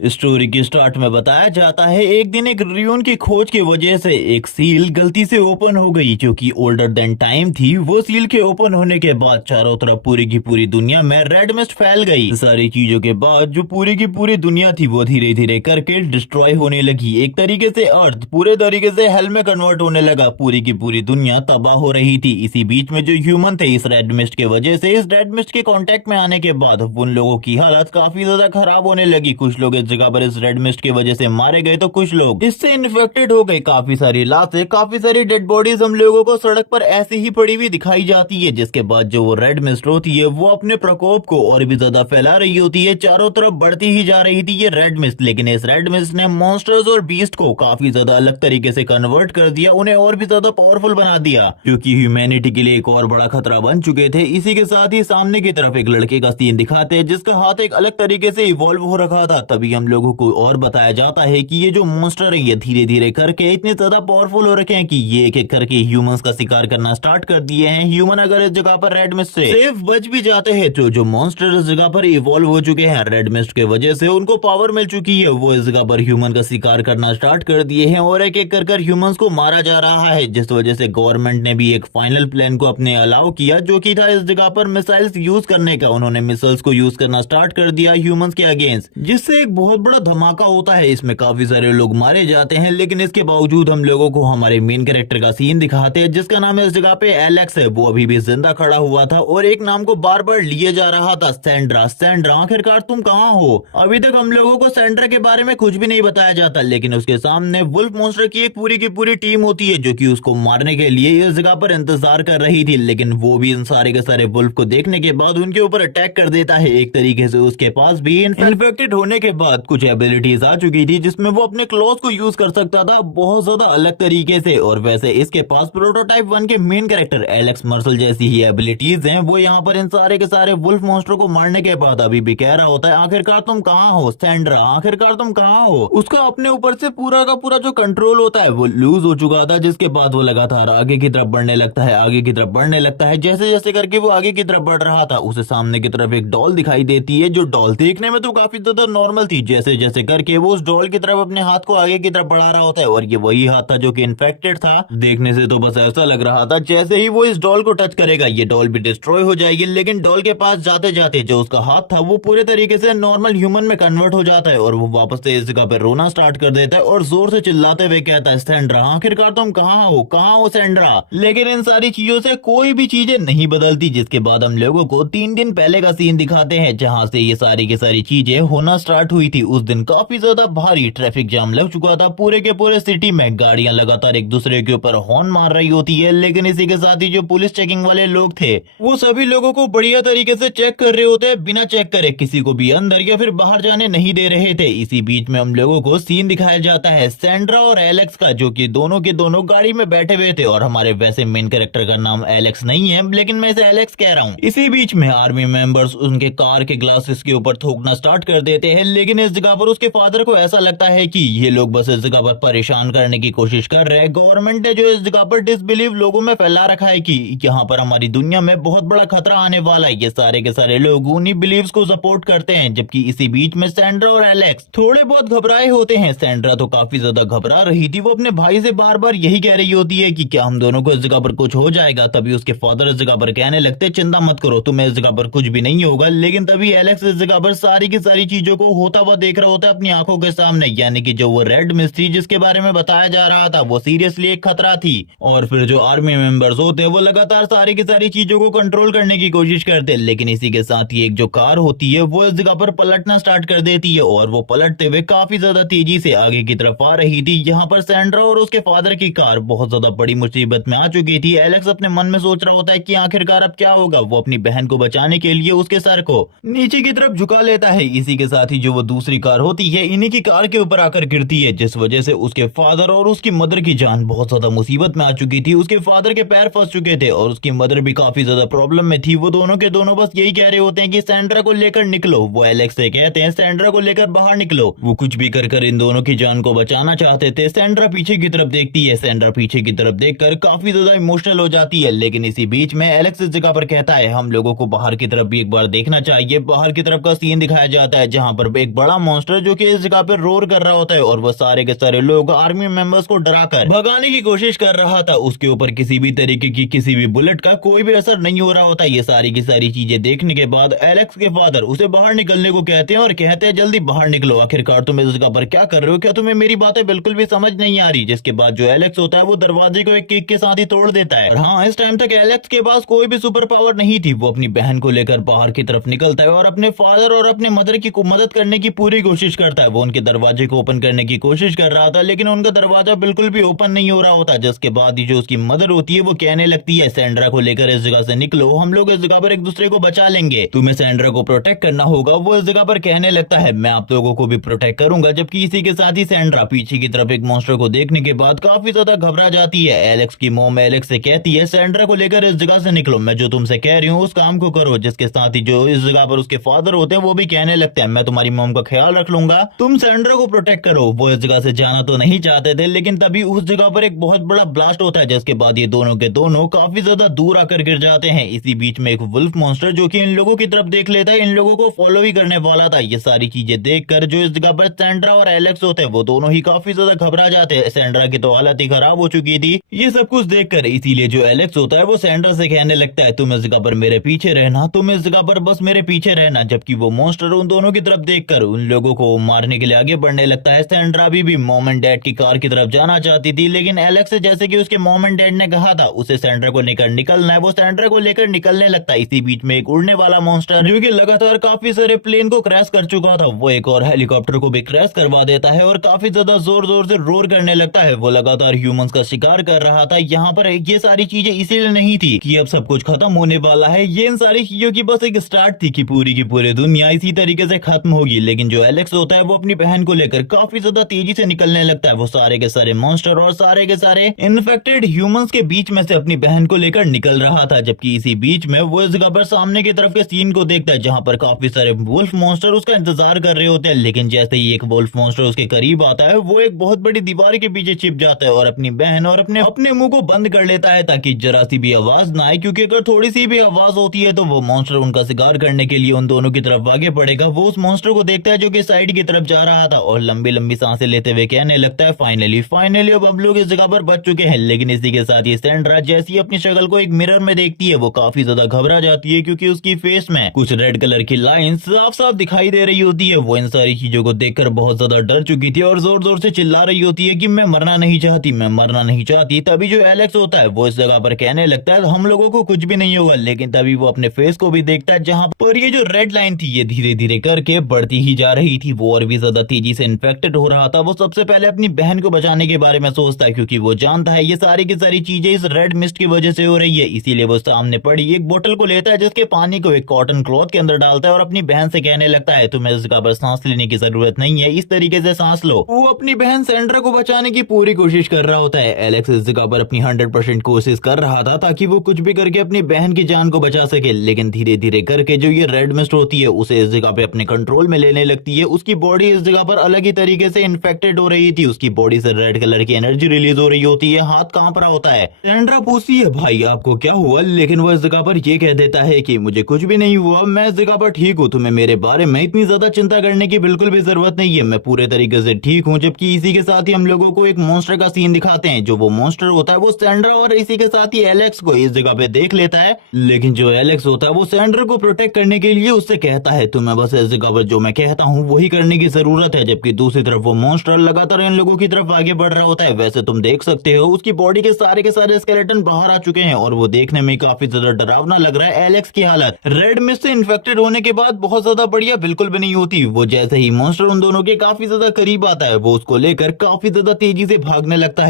Story की start में बताया जाता है एक दिन एक रियून की खोज की वजह से एक सील गलती से ओपन हो गई जो कि ओल्डर देन टाइम थी। वो सील के ओपन होने के बाद चारों तरफ पूरी की पूरी दुनिया में रेड मिस्ट फैल गई। सारी चीजों के बाद जो पूरी की पूरी दुनिया थी वो धीरे धीरे करके डिस्ट्रॉय होने लगी। एक तरीके से अर्थ पूरे तरीके से हेल में कन्वर्ट होने लगा। पूरी की पूरी दुनिया तबाह हो रही थी। इसी बीच में जो ह्यूमन थे इस रेड मिस्ट के वजह से इस रेड मिस्ट के कांटेक्ट में आने के बाद उन लोगों की हालत काफी ज्यादा खराब होने लगी। कुछ लोग इस जगह पर इस रेड मिस्ट की वजह से मारे गए तो कुछ लोग इससे इन्फेक्टेड हो गए। काफी सारी लाशें, काफी सारी डेड बॉडीज हम लोगों को सड़क पर ऐसे ही पड़ी हुई दिखाई जाती है। जिसके बाद जो वो रेड मिस्ट होती है वो अपने प्रकोप को और भी ज्यादा फैला रही होती है। चारों तरफ बढ़ती ही जा रही थी ये रेड मिस्ट। लेकिन इस रेड मिस्ट ने मॉन्स्टर्स और बीस्ट को काफी ज्यादा अलग तरीके से कन्वर्ट कर दिया, उन्हें और भी ज्यादा पावरफुल बना दिया, क्योंकि ह्यूमैनिटी के लिए एक और बड़ा खतरा बन चुके थे। इसी के साथ ही सामने की तरफ एक लड़के का सीन दिखाते हैं जिसका हाथ एक अलग तरीके से इवॉल्व हो रखा था। तभी हम लोगों को और बताया जाता है कि ये जो मॉन्स्टर है ये धीरे धीरे करके इतने ज्यादा पावरफुल हो रखे हैं कि ये एक एक करके ह्यूमंस का शिकार करना स्टार्ट कर दिए हैं। ह्यूमन अगर इस जगह पर रेड मिस्ट से सेफ बच भी जाते हैं तो जो मॉन्स्टर इस जगह पर इवॉल्व हो चुके हैं रेड मिस्ट के वजह से उनको पावर मिल चुकी है, वो इस जगह पर ह्यूमन का शिकार करना स्टार्ट कर दिए हैं और एक एक कर ह्यूमंस को मारा जा रहा है। जिस वजह से गवर्नमेंट ने भी एक फाइनल प्लान को अपने अलाउ किया जो कि था इस जगह पर मिसाइल्स यूज करने का। उन्होंने मिसाइल्स को यूज करना स्टार्ट कर दिया ह्यूमंस के अगेंस्ट, जिससे एक बहुत बड़ा धमाका होता है। इसमें काफी सारे लोग मारे जाते हैं, लेकिन इसके बावजूद हम लोगों को हमारे मेन कैरेक्टर का सीन दिखाते हैं जिसका नाम इस जगह पे एलेक्स है। वो अभी भी जिंदा खड़ा हुआ था और एक नाम को बार बार लिए जा रहा था, सैंड्रा। सैंड्रा, आखिरकार तुम कहाँ हो? अभी तक हम लोगों को सैंड्रा के बारे में कुछ भी नहीं बताया जाता, लेकिन उसके सामने वुल्फ मॉन्स्टर की एक पूरी टीम होती है जो कि उसको मारने के लिए इस जगह पर इंतजार कर रही थी। लेकिन वो भी इन सारे के सारे वुल्फ को देखने के बाद उनके ऊपर अटैक कर देता है। एक तरीके से उसके पास भी इन्फेक्टेड होने के बाद कुछ एबिलिटीज आ चुकी थी जिसमें वो अपने क्लॉज को यूज कर सकता था बहुत ज्यादा अलग तरीके से। और वैसे इसके पास प्रोटोटाइप 1 के मेन कैरेक्टर एलेक्स मर्सल जैसी ही एबिलिटीज हैं। वो यहाँ पर इन सारे के सारे वुल्फ मॉन्स्टर को मारने के बाद अभी भी कह रहा होता है, आखिरकार तुम कहाँ हो सैंड्रा, आखिरकार तुम कहाँ हो? उसका अपने ऊपर से पूरा का पूरा जो कंट्रोल होता है वो लूज हो चुका था। जिसके बाद वो लगातार आगे की तरफ बढ़ने लगता है, आगे की तरफ बढ़ने लगता है। जैसे जैसे करके वो आगे की तरफ बढ़ रहा था उसे सामने की तरफ एक डॉल दिखाई देती है, जो डॉल देखने में तो काफी ज्यादा नॉर्मल थी। जैसे जैसे करके वो उस डॉल की तरफ अपने हाथ को आगे की तरफ बढ़ा रहा होता है और ये वही हाथ था जो कि इन्फेक्टेड था। देखने से तो बस ऐसा लग रहा था जैसे ही वो इस डॉल को टच करेगा ये डॉल भी डिस्ट्रॉय हो जाएगी। लेकिन डॉल के पास जाते जाते जो उसका हाथ था वो पूरे तरीके से नॉर्मल ह्यूमन में कन्वर्ट हो जाता है और वो वापस से इस जगह पे रोना स्टार्ट कर देता है और जोर से चिल्लाते हुए कहता है, सैंड्रा, आखिरकार तुम कहाँ हो, कहाँ हो सैंड्रा? लेकिन इन सारी चीजों से कोई भी चीजें नहीं बदलती। जिसके बाद हम लोगों को 3 दिन पहले का सीन दिखाते हैं जहाँ से ये सारी की सारी चीजें होना स्टार्ट हुई थी। उस दिन काफी ज्यादा भारी ट्रैफिक जाम लग चुका था। पूरे के पूरे सिटी में गाड़ियां लगातार एक दूसरे के ऊपर हॉर्न मार रही होती है। लेकिन इसी के साथ ही जो पुलिस चेकिंग वाले लोग थे वो सभी लोगों को बढ़िया तरीके से चेक कर रहे होते हैं, बिना चेक करे किसी को भी अंदर या फिर बाहर जाने नहीं दे रहे थे। इसी बीच में हम लोगों को सीन दिखाया जाता है सैंड्रा और एलेक्स का, जो कि दोनों के दोनों गाड़ी में बैठे हुए थे। और हमारे वैसे मेन कैरेक्टर का नाम एलेक्स नहीं है, लेकिन मैं इसे एलेक्स कह रहा हूँ। इसी बीच में आर्मी मेंबर्स उनके कार के ग्लासेस के ऊपर थूकना स्टार्ट कर देते हैं। लेकिन इस जगह पर उसके फादर को ऐसा लगता है कि ये लोग बस इस जगह पर परेशान करने की कोशिश कर रहे हैं। गवर्नमेंट ने जो इस जगह पर डिसबिलीव लोगों में फैला रखा है कि यहाँ पर हमारी दुनिया में बहुत बड़ा खतरा आने वाला है। ये सारे के सारे लोग उन्हीं बिलीव्स को सपोर्ट करते हैं। जबकि इसी बीच में सैंड्रा और एलेक्स थोड़े बहुत घबराए होते हैं। सैंड्रा तो काफी ज्यादा घबरा रही थी। वो अपने भाई से बार बार यही कह रही होती है कि क्या हम दोनों को इस जगह पर कुछ हो जाएगा। तभी उसके फादर इस जगह पर कहने लगते, चिंता मत करो, तुम्हें इस जगह पर कुछ भी नहीं होगा। लेकिन तभी एलेक्स इस जगह पर सारी की सारी चीजों को होता हुआ देख रहा होता है अपनी आंखों के सामने। यानी कि जो वो रेड मिस्ट थी जिसके बारे में बताया जा रहा था वो सीरियसली एक खतरा थी। और फिर जो आर्मी मेंबर्स होते हैं वो लगातार सारी की सारी चीजों को कंट्रोल करने की कोशिश करते हैं। लेकिन इसी के साथ ही एक जो कार होती है वो इस जगह पर पलटना स्टार्ट कर देती है और वो पलटते हुए काफी ज्यादा तेजी से आगे की तरफ आ रही थी। यहाँ पर सैंड्रा और उसके फादर की कार बहुत ज्यादा बड़ी मुसीबत में आ चुकी थी। एलेक्स अपने मन में सोच रहा होता है कि आखिरकार अब क्या होगा। वो अपनी बहन को बचाने के लिए उसके सर को नीचे की तरफ झुका लेता है। इसी के साथ ही जो वो दूसरी कार होती है इन्हीं की कार के ऊपर आकर गिरती है, जिस वजह से उसके फादर और उसकी मदर की जान बहुत ज्यादा मुसीबत में आ चुकी थी। उसके फादर के पैर फंस चुके थे और उसकी मदर भी काफी ज्यादा प्रॉब्लम में थी। वो दोनों के दोनों बस यही कह रहे होते हैं कि सैंड्रा को लेकर निकलो। वो एलेक्स से कहते हैं, सैंड्रा को लेकर बाहर निकलो। वो कुछ भी कर इन दोनों की जान को बचाना चाहते थे। सैंड्रा पीछे की तरफ देखती है। सैंड्रा पीछे की तरफ देखकर काफी ज्यादा इमोशनल हो जाती है। लेकिन इसी बीच में एलेक्स इस जगह पर कहता है, हम लोगों को बाहर की तरफ भी एक बार देखना चाहिए। बाहर की तरफ का सीन दिखाया जाता है जहाँ पर एक बड़ा बड़ा मॉन्स्टर जो कि इस जगह पे रोर कर रहा होता है और वो सारे के सारे लोग आर्मी मेंबर्स को डराकर भगाने की कोशिश कर रहा था। उसके ऊपर किसी भी तरीके की किसी भी बुलेट का कोई भी असर नहीं हो रहा होता। ये सारी की सारी चीजें देखने के बाद एलेक्स के फादर उसे बाहर निकलने को कहते हैं और कहते हैं जल्दी बाहर निकलो, आखिरकार तुम इस जगह पर क्या कर रहे हो, क्या तुम्हें मेरी बातें बिल्कुल भी समझ नहीं आ रही। जिसके बाद जो एलेक्स होता है वो दरवाजे को एक किक के साथ ही तोड़ देता है। और हाँ, इस टाइम तक एलेक्स के पास कोई भी सुपर पावर नहीं थी। वो अपनी बहन को लेकर बाहर की तरफ निकलता है और अपने फादर और अपने मदर की मदद करने की पूरी कोशिश करता है। वो उनके दरवाजे को ओपन करने की कोशिश कर रहा था लेकिन उनका दरवाजा बिल्कुल भी ओपन नहीं हो रहा होता। जिसके बाद ही जो उसकी मदर होती है वो कहने लगती है सैंड्रा को लेकर इस जगह से निकलो, हम लोग इस जगह पर एक दूसरे को बचा लेंगे, तुम्हें सैंड्रा को प्रोटेक्ट करना होगा। वो इस जगह पर कहने लगता है मैं आप लोगों को भी प्रोटेक्ट करूंगा। जबकि इसी के साथ ही सैंड्रा पीछे की तरफ एक मॉन्स्टर को देखने के बाद काफी ज्यादा घबरा जाती है। एलेक्स की मॉम एलेक्स से कहती है सैंड्रा को लेकर इस जगह से निकलो, मैं जो तुमसे कह रही हूँ उस काम को करो। जिसके साथ ही जो इस जगह पर उसके फादर होते हैं वो भी कहने लगते हैं मैं तुम्हारी मॉम का ख्याल रख लूंगा, तुम सैंड्रा को प्रोटेक्ट करो। वो इस जगह से जाना तो नहीं चाहते थे लेकिन तभी उस जगह पर एक बहुत बड़ा ब्लास्ट होता है। जिसके बाद ये दोनों के दोनों काफी ज्यादा दूर आकर गिर जाते हैं। इसी बीच में एक वुल्फ मॉन्स्टर जो कि इन लोगों की तरफ देख लेता है, इन लोगों को फॉलो ही करने वाला था। ये सारी चीजें देखकर जो इस जगह पर सैंड्रा और एलेक्स होते हैं वो दोनों ही काफी ज्यादा घबरा जाते हैं। सैंड्रा की तो हालत ही खराब हो चुकी थी ये सब कुछ देखकर। इसीलिए जो एलेक्स होता है वो सैंड्रा से कहने लगता है तुम इस जगह पर मेरे पीछे रहना, तुम इस जगह पर बस मेरे पीछे रहना। जबकि वो मॉन्स्टर उन दोनों की तरफ देखकर उन लोगों को मारने के लिए आगे बढ़ने लगता है। सैंड्रा भी मॉम एंड डैड की कार की तरफ जाना चाहती थी लेकिन एलेक्स से जैसे कि उसके मॉम एंड डैड ने कहा था उसे सैंड्रा को लेकर निकलना है, वो सैंड्रा को लेकर निकलने लगता है। इसी बीच में एक उड़ने वाला मॉन्स्टर जो कि लगातार काफी सारे प्लेन को क्रैश कर चुका था वो एक और हेलीकॉप्टर को भी क्रैश करवा देता है और काफी ज्यादा जोर जोर से रोर करने लगता है। वो लगातार ह्यूमंस का शिकार कर रहा था। यहाँ पर ये सारी चीजें इसीलिए नहीं थी कि अब सब कुछ खत्म होने वाला है, ये इन सारी चीजों की बस एक स्टार्ट थी कि पूरी की पूरी दुनिया इसी तरीके से खत्म होगी। लेकिन जो एलेक्स होता है वो अपनी बहन को लेकर काफी ज्यादा तेजी से निकलने लगता है। वो सारे के सारे मॉन्स्टर और सारे के सारे इन्फेक्टेड ह्यूमंस के बीच में से अपनी बहन को लेकर निकल रहा था। जबकि इसी बीच में वो इस जगह पर सामने की तरफ के सीन को देखता है जहाँ पर काफी सारे वुल्फ मॉन्स्टर उसका इंतजार कर रहे होते हैं। लेकिन जैसे ही एक वुल्फ मॉन्स्टर उसके करीब आता है वो एक बहुत बड़ी दीवार के पीछे छिप जाता है और अपनी बहन और अपने मुंह को बंद कर लेता है ताकि जरा सी भी आवाज ना आए, क्योंकि अगर थोड़ी सी भी आवाज होती है तो वो मॉन्स्टर उनका शिकार करने के लिए उन दोनों की तरफ आगे बढ़ेगा। वो उस मॉन्स्टर को देखता है जो कि साइड की तरफ जा रहा था और लंबी लंबी सांसें लेते हुए कहने लगता है फाइनली अब हम लोग इस जगह पर बच चुके हैं। लेकिन इसी के साथ ही सैंड्रा जैसी अपनी शक्ल को एक मिरर में देखती है वो काफी ज्यादा घबरा जाती है क्योंकि उसकी फेस में कुछ रेड कलर की लाइंस साफ साफ दिखाई दे रही होती है। वो इन सारी चीजों को देखकर बहुत ज्यादा डर चुकी थी और जोर जोर से चिल्ला रही होती है कि मैं मरना नहीं चाहती, मैं मरना नहीं चाहती। तभी जो एलेक्स होता है वो इस जगह पर कहने लगता है हम लोगों को कुछ भी नहीं होगा। लेकिन तभी वो अपने फेस को भी देखता है जहाँ पर ये जो रेड लाइन थी ये धीरे धीरे करके बढ़ती ही जा रही थी। वो और भी ज्यादा तेजी से इन्फेक्टेड हो रहा था। वो सबसे पहले अपनी बहन को बचाने के बारे में सोचता है क्योंकि वो जानता है ये सारी की सारी चीजें इस रेड मिस्ट की वजह से हो रही है। इसीलिए वो सामने पड़ी एक बोतल को लेता है जिसके पानी को एक कॉटन क्लॉथ के अंदर डालता है और अपनी बहन से कहने लगता है तुम्हें इस जगह पर सांस लेने की जरूरत नहीं है, इस तरीके से सांस लो। वो अपनी बहन सैंड्रा को बचाने की पूरी कोशिश कर रहा होता है। एलेक्स इस जगह पर अपनी 100% कोशिश कर रहा था ताकि वो कुछ भी करके अपनी बहन की जान को बचा सके। लेकिन धीरे धीरे करके जो ये रेड मिस्ट होती है उसे इस जगह पे अपने कंट्रोल में लेने लगती है। उसकी बॉडी इस जगह पर अलग ही तरीके से इन्फेक्टेड हो रही थी। उसकी बॉडी से रेड कलर की एनर्जी रिलीज हो रही होती है, हाथ कांप रहा होता है। सैंड्रा पूछती है भाई आपको क्या हुआ, लेकिन वो इस जगह पर ये कह देता है कि मुझे कुछ भी नहीं हुआ, मैं इस जगह पर ठीक हूँ, तुम्हें मेरे बारे में इतनी ज्यादा चिंता करने की बिल्कुल भी जरूरत नहीं है, मैं पूरे तरीके से ठीक हूँ। जबकि इसी के साथ ही हम लोगों को एक मॉन्स्टर का सीन दिखाते हैं। जो वो मॉन्स्टर होता है वो सैंड्रा और इसी के साथ ही एलेक्स को इस जगह पे देख लेता है। लेकिन जो एलेक्स होता है वो सैंड्रा को प्रोटेक्ट करने के लिए उससे कहता है तुम्हें बस इस जगह पर जो मैं कहता हूँ वही करने की जरूरत है। जबकि दूसरी तरफ वो मॉन्स्टर लगातार इन लोगों की तरफ आगे बढ़ रहा होता है। वैसे तुम देख सकते हो उसकी बॉडी के सारे स्केलेटन बाहर आ चुके हैं और वो देखने में काफी ज्यादा डरावना लग रहा है। एलेक्स की हालत रेड मिस्ट से इन्फेक्टेड होने के बाद बहुत ज्यादा बढ़िया बिल्कुल भी नहीं होती। वो जैसे ही मॉन्स्टर उन दोनों के काफी ज्यादा करीब आता है वो उसको लेकर काफी ज्यादा तेजी से भागने लगता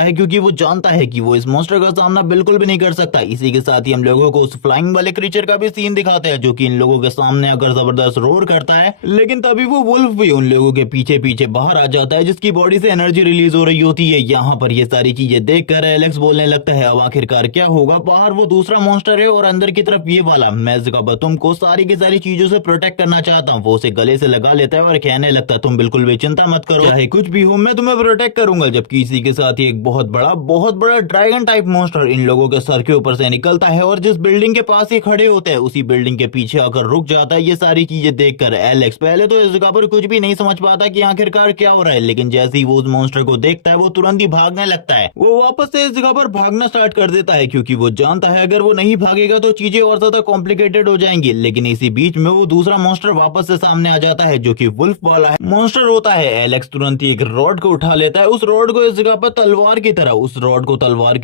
है, क्योंकि वो जानता है कि वो इस मॉन्स्टर का सामना बिल्कुल भी नहीं कर सकता। इसी के साथ ही हम लोगों को उस फ्लाइंग वाले क्रीचर का भी सीन दिखाते हैं जो कि इन लोगों के सामने आकर जबरदस्त रोर करता है। लेकिन तभी वो वुल्फ भी उन लोगों के पीछे पीछे बाहर आ जाता है जिसकी बॉडी से एनर्जी रिलीज हो रही होती है। यहाँ पर ये सारी चीजें देखकर एलेक्स बोलने लगता है अब आखिरकार क्या होगा, बाहर वो दूसरा मॉन्स्टर है और अंदर की तरफ ये वाला। मैं इस जगह पर तुमको सारी की सारी चीजों से प्रोटेक्ट करना चाहता हूँ। वो उसे गले से लगा लेता है और कहने लगता है तुम बिल्कुल भी चिंता मत करो, चाहे कुछ भी हो मैं तुम्हें प्रोटेक्ट करूंगा। जबकि इसी के साथ ही एक बहुत बड़ा ड्रैगन टाइप मॉन्स्टर इन लोगों के सर के ऊपर से निकलता है और जिस बिल्डिंग के पास ये खड़े होते हैं उसी बिल्डिंग के पीछे आकर रुक जाता है। ये सारी चीजें देखकर एलेक्स पहले तो इस जगह पर कुछ भी नहीं समझ पाता कि आखिरकार क्या हो रहा है, लेकिन जैसे ही वो उस मॉन्स्टर को देखता है वो तुरंत ही भागने लगता है। वो वापस से इस जगह पर भागना स्टार्ट कर देता है क्योंकि वो जानता है अगर वो नहीं भागेगा तो चीजें और ज्यादा कॉम्प्लिकेटेड हो जाएंगी। लेकिन इसी बीच में वो दूसरा मॉन्स्टर वापस से सामने आ जाता है जो कि वुल्फ वाला है मॉन्स्टर होता है। एलेक्स तुरंत ही एक रॉड को उठा लेता है, उस रॉड को इस जगह पर तलवार की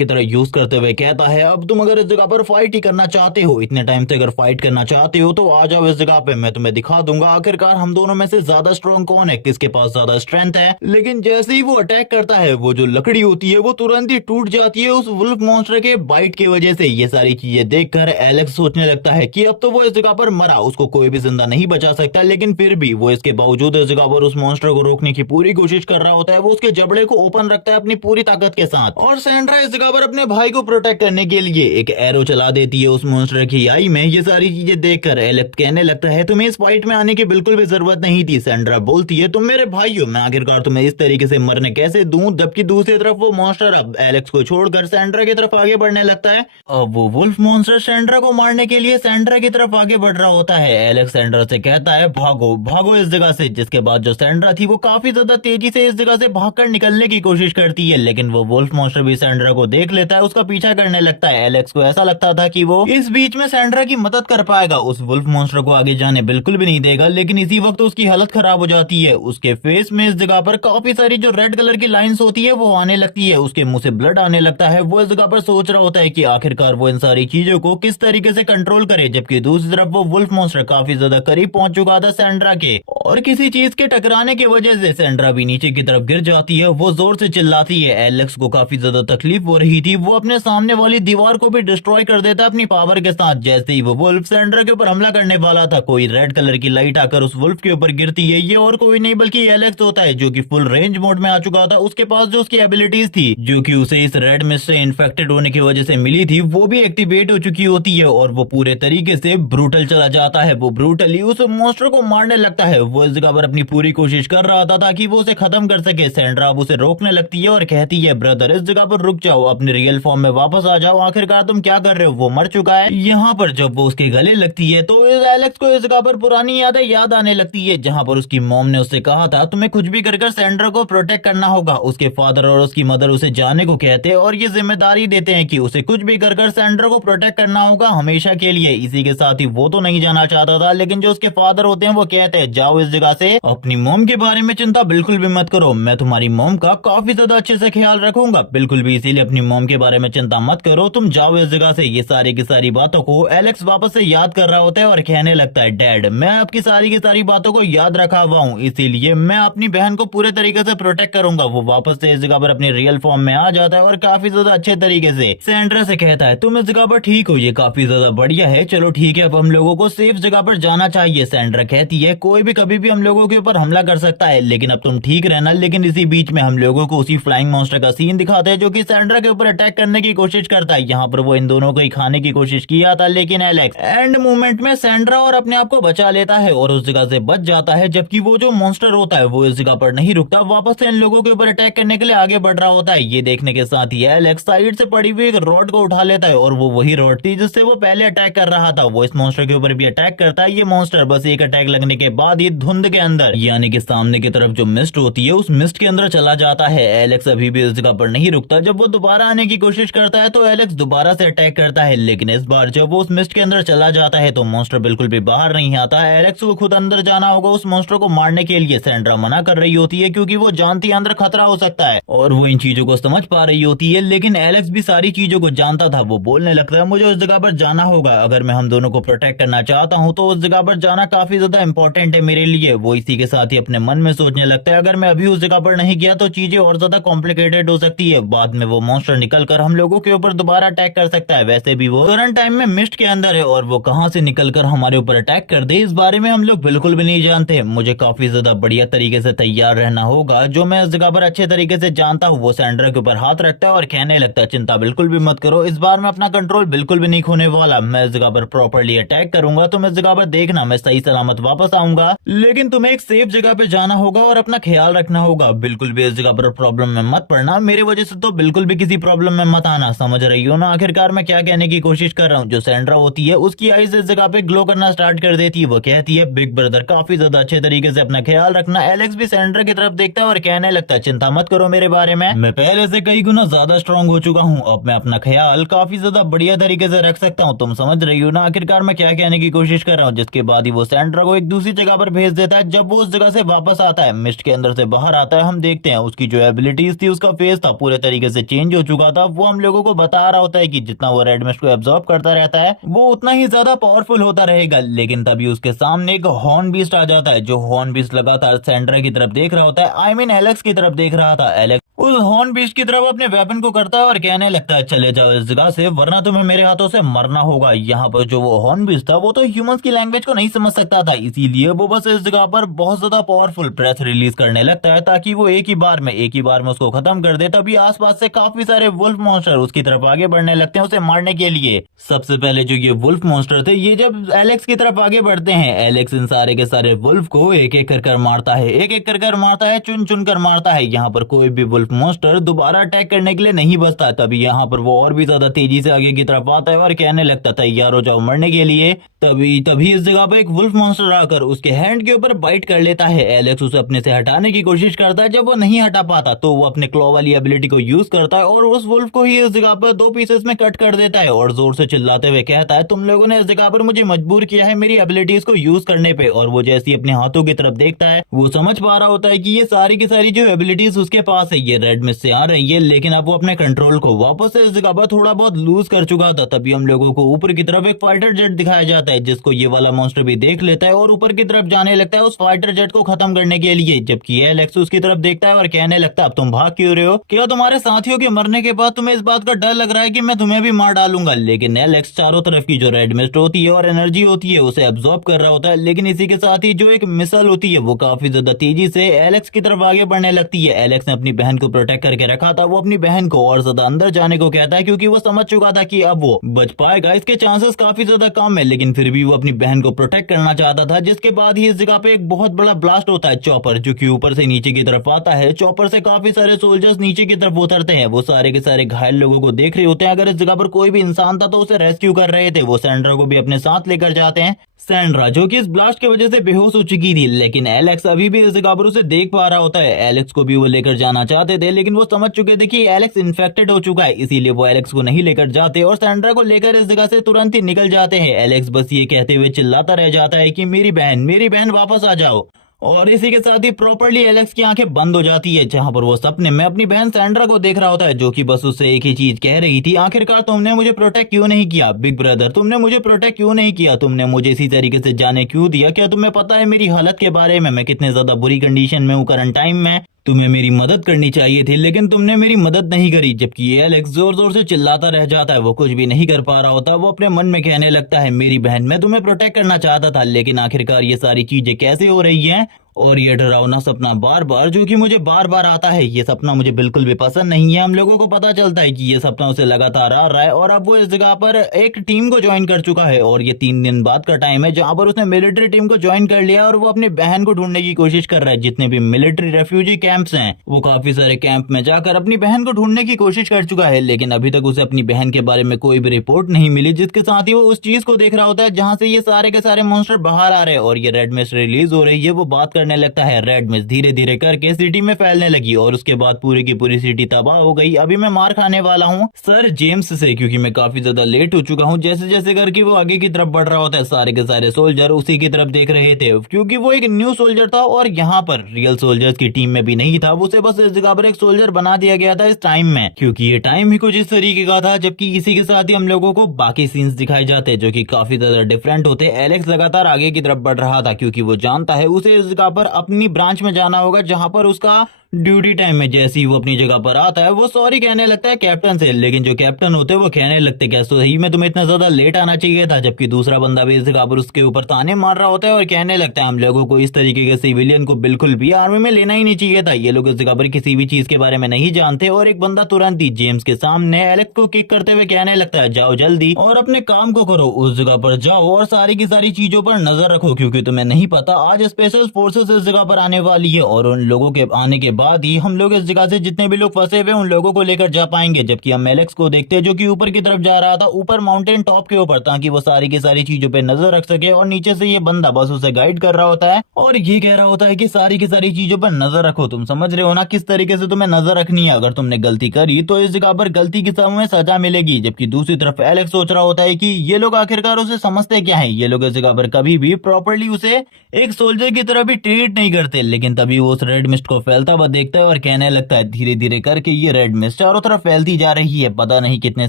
तरह यूज करते हुए कहता है अब तुम अगर इस जगह पर फाइट ही करना चाहते हो, इतने टाइम से अगर फाइट करना चाहते हो तो आ जाओ इस जगह पे, मैं तुम्हें दिखा दूंगा आखिरकार हम दोनों में से ज्यादा स्ट्रॉन्ग कौन है, किसके पास ज्यादा स्ट्रेंथ है। लेकिन जैसे ही वो अटैक करता है वो जो लकड़ी होती है वो तुरंत ही टूट जाती है उस वुल्फ मॉन्स्टर के बाइट की वजह से। ये सारी चीजें देखकर एलेक्स सोचने लगता है कि अब तो वो इस जगह पर मरा, उसको कोई भी जिंदा नहीं बचा सकता, लेकिन फिर भी वो इसके बावजूद इस जगह पर उस मॉन्स्टर को रोकने की पूरी कोशिश कर रहा होता है। वो उसके जबड़े को ओपन रखता है अपनी पूरी ताकत के साथ और सैंड्रा इस जगह पर अपने भाई को प्रोटेक्ट करने के लिए एक एरो चला देती है उस मॉन्स्टर की आई में। ये सारी चीजें देखकर एलेक्स कहने लगता है तुम्हें इस फाइट में आने की बिल्कुल भी जरूरत नहीं थी। सैंड्रा बोलती है तुम मेरे भाई हो, मैं आखिरकार तुम्हें इस तरीके से मरने कैसे दूं। जबकि दूसरी तरफ वो मॉन्स्टर अब एलेक्स को छोड़कर सैंड्रा की तरफ आगे बढ़ने लगता है। अब वो वुल्फ मॉन्स्टर सैंड्रा को मारने के लिए सैंड्रा की तरफ आगे बढ़ रहा होता है। एलेक्स सैंड्रा से कहता है भागो भागो इस जगह से, जिसके बाद जो सैंड्रा थी वो काफी ज्यादा तेजी से इस जगह से भागकर निकलने की कोशिश करती है, लेकिन वो वुल्फ मॉन्स्टर भी सैंड्रा को देख लेता है, उसका पीछा करने लगता है। एलेक्स को ऐसा लगता था कि वो इस बीच में सैंड्रा की मदद कर पाएगा, उस वुल्फ मॉन्स्टर को आगे जाने बिल्कुल भी नहीं देगा, लेकिन इसी वक्त उसकी हालत खराब हो जाती है। उसके फेस में इस जगह पर काफी सारी जो रेड कलर की लाइंस होती है वो आने लगती है, उसके मुंह से ब्लड आने लगता है। वो इस जगह पर सोच रहा होता है कि आखिरकार वो इन सारी चीजों को किस तरीके से कंट्रोल करे, जबकि दूसरी तरफ वो वुल्फ मॉन्स्टर काफी ज्यादा करीब पहुंच चुका था सैंड्रा के और किसी चीज के टकराने की वजह से सैंड्रा भी नीचे की तरफ गिर जाती है। वो जोर से चिल्लाती है। एलेक्स को काफी ज्यादा तकलीफ हो रही थी, वो अपने सामने वाली दीवार को भी डिस्ट्रॉय कर देता अपनी पावर के साथ। जैसे ही वो वुल्फ सैंड्रा के ऊपर हमला करने वाला था कोई रेड कलर की लाइट आकर उस वुल्फ के ऊपर गिरती है। ये और कोई नहीं बल्कि एलेक्स होता है जो कि फुल रेंज मोड में आ चुका था। उसके पास जो उसकी एबिलिटीज थी जो कि उसे इस रेड मिस्ट से इन्फेक्टेड होने की वजह से मिली थी वो भी एक्टिवेट हो चुकी होती है और वो पूरे तरीके से ब्रूटल चला जाता है। वो ब्रूटली उस मॉन्स्टर को मारने लगता है। वो इस जगह पर अपनी पूरी कोशिश कर रहा था ताकि वो उसे खत्म कर सके। सैंड्रा अब उसे रोकने लगती है और कहती है ब्रदर इस जगह पर रुक जाओ, अपने रियल फॉर्म में वापस आ जाओ, आखिरकार तुम क्या कर रहे हो, वो मर चुका है। यहाँ पर जब वो उसके गले लगती है तो इस एलेक्स को इस जगह पर पुरानी यादें याद आने लगती है जहाँ पर उसकी मॉम ने उससे कहा था तुम्हें कुछ भी कर सैंड्रा को प्रोटेक्ट करना होगा। उसके फादर और उसकी मदर उसे जाने को कहते हैं और ये जिम्मेदारी देते हैं कि उसे कुछ भी कर सैंड्रा को प्रोटेक्ट करना होगा हमेशा के लिए। इसी के साथ ही वो तो नहीं जाना चाहता था, लेकिन जो उसके फादर होते हैं वो कहते हैं जाओ इस जगह से, अपनी मॉम के बारे में चिंता बिल्कुल भी मत करो, मैं तुम्हारी मॉम का काफी ज्यादा अच्छे से ख्याल रखूंगा, बिल्कुल भी इसीलिए अपनी मॉम के बारे में चिंता मत करो, तुम जाओ इस जगह से। ये सारी की सारी बातों को एलेक्स वापस से याद कर रहा होता है और कहने लगता है डैड मैं आपकी सारी की सारी बातों को याद रखा हुआ हूँ, इसीलिए मैं अपनी बहन को पूरे तरीके से प्रोटेक्ट करूंगा। वो वापस से इस जगह पर अपने रियल फॉर्म में आ जाता है और काफी ज्यादा अच्छे तरीके से सैंड्रा से कहता है तुम इस जगह पर ठीक हो, ये काफी ज्यादा बढ़िया है, चलो ठीक है अब हम लोगों को सेफ जगह पर जाना चाहिए। सैंड्रा कहती है कोई भी कभी भी हम लोगों के ऊपर हमला कर सकता है, लेकिन अब तुम ठीक रहना। लेकिन इसी बीच में हम लोगों को उसी फ्लाइंग मॉन्स्टर का सीन दिखाते हैं जो कि सैंड्रा के ऊपर अटैक करने की कोशिश करता है। यहाँ पर वो इन दोनों को ही खाने की कोशिश किया था, लेकिन एलेक्स एंड मूवमेंट में सैंड्रा और अपने आप को बचा लेता है और उस जगह से बच जाता है। जबकि वो जो मॉन्स्टर होता है वो इस जगह पर नहीं रुकता, वापस से इन लोगों के ऊपर अटैक करने के लिए आगे बढ़ रहा होता है। ये देखने के साथ ही एलेक्स साइड से पड़ी हुई एक रॉड को उठा लेता है और वो वही रॉड थी जिससे वो पहले अटैक कर रहा था। वो इस मॉन्स्टर के ऊपर भी अटैक करता है। ये मॉन्स्टर बस एक अटैक लगने के बाद ही धुंध के अंदर यानी कि सामने की तरफ जो मिस्ट होती है उस मिस्ट के अंदर चला जाता है। एलेक्स अभी भी इस जगह पर नहीं रुकता। जब वो दोबारा आने की कोशिश करता है तो एलेक्स दोबारा से अटैक करता है, लेकिन इस बार जब वो उस मिस्ट के अंदर चला जाता है तो मॉन्स्टर बिल्कुल भी बाहर नहीं आता है। एलेक्स को खुद अंदर जाना होगा उस मॉन्स्टर को मारने के लिए। सैंड्रा मना कर रही होती है क्योंकि वो जानती है अंदर खतरा हो सकता है और वो इन चीजों को समझ पा रही होती है, लेकिन एलेक्स भी सारी चीजों को जानता था। वो बोलने लगता है मुझे उस जगह पर जाना होगा, अगर मैं हम दोनों को प्रोटेक्ट करना चाहता हूँ तो उस जगह पर जाना काफी ज्यादा इंपॉर्टेंट है मेरे लिए। वो इसी के साथ ही अपने मन में सोचने लगता है अगर मैं अभी उस जगह पर नहीं गया तो चीजें और ज्यादा कॉम्प्लिकेटेड हो सकती है, बाद में वो मॉन्स्टर निकलकर हम लोगों के ऊपर दोबारा अटैक कर सकता है। वैसे भी वो करंट टाइम में मिस्ट के अंदर है और वो कहां से निकलकर हमारे ऊपर अटैक कर दे इस बारे में हम लोग बिल्कुल भी नहीं जानते। मुझे काफी ज्यादा बढ़िया तरीके से तैयार रहना होगा। जो मैं इस जगह पर अच्छे तरीके से जानता हूँ वो सैंड्रा के ऊपर हाथ रखता है और कहने लगता है चिंता बिल्कुल भी मत करो, इस बार मैं अपना कंट्रोल बिल्कुल भी नहीं खोने वाला, मैं इस जगह पर प्रॉपर्ली अटैक करूंगा, तुम इस जगह पर देखना मैं सही सलामत वापस आऊंगा, लेकिन तुम्हें एक सेफ जगह पे जाना होगा और अपना ख्याल रखना होगा, बिल्कुल भी इस जगह पर प्रॉब्लम में मत पड़ना, मेरे वजह से तो बिल्कुल भी किसी प्रॉब्लम में मत आना, समझ रही हो ना आखिरकार मैं क्या कहने की कोशिश कर रहा हूँ। जो सैंड्रा होती है उसकी आईज इस जगह पे ग्लो करना स्टार्ट कर देती रहती है। वो कहती है बिग ब्रदर काफी ज्यादा अच्छे तरीके से अपना ख्याल रखना। एलेक्स भी सैंड्रा की तरफ देखता है और कहने लगता है चिंता मत करो मेरे बारे में, मैं पहले से कई गुना ज्यादा स्ट्रांग हो चुका हूँ, अब मैं अपना ख्याल काफी ज्यादा बढ़िया तरीके से रख सकता हूँ। तुम समझ रही हो ना आखिरकार मैं क्या कहने की कोशिश कर रहा हूँ। जिसके बाद ही वो सैंड्रा को एक दूसरी जगह पर भेज देता है। जब वो उस जगह से वापस आता है, मिस्ट के अंदर से बाहर आता है, हम देखते हैं उसकी जो एबिलिटीज थी, उसका फेस था पूरे तरीके से चेंज हो चुका था। वो हम लोगों को बता रहा होता है कि जितना वो रेड मिस्ट को एब्जॉर्ब करता रहता है वो उतना ही ज्यादा पावरफुल होता रहेगा। लेकिन तभी उसके सामने एक हॉर्न बीस्ट आ जाता है। जो हॉर्न बीस्ट लगातार सैंड्रा की तरफ देख रहा होता है, आई मीन एलेक्स की तरफ देख रहा था। एलेक्स उस हॉर्न बीस्ट की तरफ अपने वेपन को करता है और कहने लगता है चले जाओ इस जगह से, वरना तुम्हें मेरे हाथों से मरना होगा। यहाँ पर जो वो हॉर्न बीस्ट था वो तो ह्यूमंस की लैंग्वेज को नहीं समझ सकता था, इसीलिए वो बस इस जगह पर बहुत ज्यादा पावरफुल प्रेस रिलीज करने लगता है ताकि वो एक ही बार में उसको खत्म कर दे। तभी आसपास से काफी सारे वुल्फ मॉन्स्टर उसकी तरफ आगे बढ़ने लगते हैं उसे मारने के लिए। सबसे पहले जो ये वुल्फ मॉन्स्टर थे, ये जब एलेक्स की तरफ आगे बढ़ते हैं, एलेक्स इन सारे के सारे वुल्फ को एक एक कर मारता है, एक एक कर मारता है, चुन चुन कर मारता है। यहाँ पर कोई भी वुल्फ मॉन्स्टर दोबारा अटैक करने के लिए नहीं बचता। तभी यहाँ पर वो और भी ज्यादा तेजी से आगे की तरफ आता है और कहने लगता है तैयार हो जाओ मरने के लिए। तभी इस जगह पर एक वुल्फ मॉन्स्टर आकर उसके हैंड के ऊपर बाइट कर लेता है। एलेक्स उसे अपने से हटाने की कोशिश करता है। जब वो नहीं हटा पाता तो वो अपने क्लॉ वाली एबिलिटी को यूज करता है और उस वुल्फ को ही इस जगह पर 2 पीसेस में कट कर देता है और जोर से चिल्लाते हुए कहता है तुम लोगों ने इस जगह पर मुझे मजबूर किया है मेरी एबिलिटीज को यूज करने पे। और वो जैसे ही अपने हाथों की तरफ देखता है, वो समझ पा रहा होता है कि ये सारी की सारी जो एबिलिटीज उसके पास है ये रेड मिस्ट से आ रही है, लेकिन अब वो अपने कंट्रोल को वापस से इस जगह पर थोड़ा बहुत लूज कर चुका था। तभी हम लोगों को ऊपर की तरफ एक फाइटर जेट दिखाया जाता है, जिसको ये वाला मॉन्स्टर भी देख लेता है और ऊपर की तरफ जाने लगता है उस फाइटर जेट को खत्म करने के लिए। जबकि एलेक्स उसकी तरफ देखता है और कहने लगता है अब तुम भाग क्यों रहे हो, क्या तुम्हारे साथियों के मरने के बाद तुम्हें इस बात का डर लग रहा है कि मैं तुम्हें भी मार डालूंगा। लेकिन एलेक्स चारों तरफ की जो रेड मिस्ट होती है और एनर्जी होती है उसे एब्जॉर्ब कर रहा होता है। लेकिन इसी के साथ ही जो एक मिसाइल होती है वो काफी ज्यादा तेजी से एलेक्स की तरफ आगे बढ़ने लगती है। एलेक्स ने अपनी बहन को प्रोटेक्ट करके रखा था, वो अपनी बहन को और ज्यादा अंदर जाने को कहता है क्योंकि वो समझ चुका था कि अब वो बच पाएगा, इसके चांसेस काफी ज्यादा कम है। लेकिन फिर भी वो अपनी बहन को प्रोटेक्ट करना चाहता था। जिसके बाद ही इस जगह पे एक बहुत बड़ा ब्लास्ट होता है चॉपर, जो कि ऊपर से नीचे की तरफ आता है। चॉपर से काफी सारे सोल्जर्स नीचे की तरफ उतरते हैं। वो सारे के सारे घायल लोगों को देख रहे होते हैं। अगर इस जगह पर कोई भी इंसान था तो उसे रेस्क्यू कर रहे थे। वो सैंड्रा को भी अपने साथ लेकर जाते हैं। सैंड्रा जो कि इस ब्लास्ट की वजह से बेहोश हो चुकी थी, लेकिन एलेक्स अभी भी इस जगह पर उसे देख पा रहा होता है। एलेक्स को भी वो लेकर जाना चाहते थे, लेकिन वो समझ चुके थे कि एलेक्स इन्फेक्टेड हो चुका है, इसीलिए वो एलेक्स को नहीं लेकर जाते और सैंड्रा को लेकर इस जगह से तुरंत ही निकल जाते हैं। एलेक्स बस ये कहते हुए चिल्लाता रह जाता है कि मेरी बहन वापस आ जाओ। और इसी के साथ ही प्रॉपर्ली एलेक्स की आंखें बंद हो जाती है, जहां पर वो सपने में अपनी बहन सैंड्रा को देख रहा होता है, जो कि बस उससे एक ही चीज कह रही थी, आखिरकार तुमने मुझे प्रोटेक्ट क्यों नहीं किया बिग ब्रदर, तुमने मुझे प्रोटेक्ट क्यों नहीं किया, तुमने मुझे इसी तरीके से जाने क्यों दिया, क्या तुम्हें पता है मेरी हालत के बारे में, मैं कितने ज्यादा बुरी कंडीशन में हूँ करंट टाइम में, तुम्हें मेरी मदद करनी चाहिए थी लेकिन तुमने मेरी मदद नहीं करी। जबकि एलेक्स जोर जोर से चिल्लाता रह जाता है, वो कुछ भी नहीं कर पा रहा होता। वो अपने मन में कहने लगता है मेरी बहन, मैं तुम्हें प्रोटेक्ट करना चाहता था, लेकिन आखिरकार ये सारी चीजें कैसे हो रही हैं। और ये डरावना सपना बार बार जो कि मुझे बार बार आता है, ये सपना मुझे बिल्कुल भी पसंद नहीं है। हम लोगों को पता चलता है कि ये सपना उसे लगातार आ रहा है और अब वो इस जगह पर एक टीम को ज्वाइन कर चुका है और ये 3 दिन बाद का टाइम है जहां पर उसने मिलिट्री टीम को ज्वाइन कर लिया और वो अपनी बहन को ढूंढने की कोशिश कर रहा है। जितने भी मिलिट्री रेफ्यूजी कैंप्स हैं, वो काफी सारे कैंप में जाकर अपनी बहन को ढूंढने की कोशिश कर चुका है, लेकिन अभी तक उसे अपनी बहन के बारे में कोई भी रिपोर्ट नहीं मिली। जिसके साथ ही वो उस चीज को देख रहा होता है जहां से ये सारे के सारे मॉन्स्टर बाहर आ रहे हैं और ये रेड मिस्ट रिलीज हो रही है। वो बात करने लगता है, रेड मिस्ट धीरे धीरे करके सिटी में फैलने लगी और उसके बाद पूरी की पूरी सिटी तबाह हो गई। अभी मैं मार खाने वाला हूँ सर जेम्स से, क्योंकि मैं काफी ज्यादा लेट हो चुका हूँ। जैसे जैसे करके वो आगे की तरफ बढ़ रहा होता है, सारे के सारे सोल्जर उसी की तरफ देख रहे थे, क्योंकि वो एक न्यू सोल्जर था और यहाँ पर रियल सोल्जर्स की टीम में भी नहीं था। उसे बस इस जगह पर एक सोल्जर बना दिया गया था इस टाइम में, क्योंकि ये टाइम ही कुछ इस तरीके का था। जबकि इसी के साथ ही हम लोगों को बाकी सीन्स दिखाए जाते जो कि काफी ज्यादा डिफरेंट होते। एलेक्स लगातार आगे की तरफ बढ़ रहा था क्योंकि वो जानता है उसे इस जगह पर अपनी ब्रांच में जाना होगा जहां पर उसका ड्यूटी टाइम में। जैसे ही वो अपनी जगह पर आता है वो सॉरी कहने लगता है कैप्टन से, लेकिन जो कैप्टन होते हैं वो कहने लगते क्या सही में तुम्हें इतना ज्यादा लेट आना चाहिए था। जबकि दूसरा बंदा भी इस जगह पर उसके ऊपर ताने मार रहा होता है और कहने लगता है हम लोगों को इस तरीके के सिविलियन को बिल्कुल भी आर्मी में लेना ही नहीं चाहिए था, ये लोग इस जगह पर किसी भी चीज के बारे में नहीं जानते। और एक बंदा तुरंत ही जेम्स के सामने एलेक्स को किक करते हुए कहने लगता है जाओ जल्दी और अपने काम को करो, उस जगह पर जाओ और सारी की सारी चीजों पर नजर रखो, क्योंकि तुम्हें नहीं पता आज स्पेशल फोर्सेस इस जगह पर आने वाली है और उन लोगों के आने के बाद ही हम लोग इस जगह से जितने भी लोग फंसे हुए उन लोगों को लेकर जा पाएंगे। जबकि हम एलेक्स को देखते हैं जो कि ऊपर की तरफ जा रहा था, ऊपर माउंटेन टॉप के ऊपर, ताकि वो सारी की सारी चीजों पे नजर रख सके। और नीचे से ये बंदा बस उसे गाइड कर रहा होता है और ये कह रहा होता है कि सारी की सारी चीजों पर नजर रखो। तुम समझ रहे हो ना किस तरीके से तुम्हें नजर रखनी है। अगर तुमने गलती करी तो इस जगह पर गलती की समय सजा मिलेगी। जबकि दूसरी तरफ एलेक्स सोच रहा होता है कि ये लोग आखिरकार उसे समझते क्या है। ये लोग इस जगह पर कभी भी प्रॉपरली उसे एक सोल्जर की तरह भी ट्रीट नहीं करते। लेकिन तभी वो उस रेड मिस्ट को फैलता हुआ देखता है और कहने लगता है धीरे धीरे करके ये रेड मिस्ट चारों तरफ फैलती जा रही है। पता नहीं कितने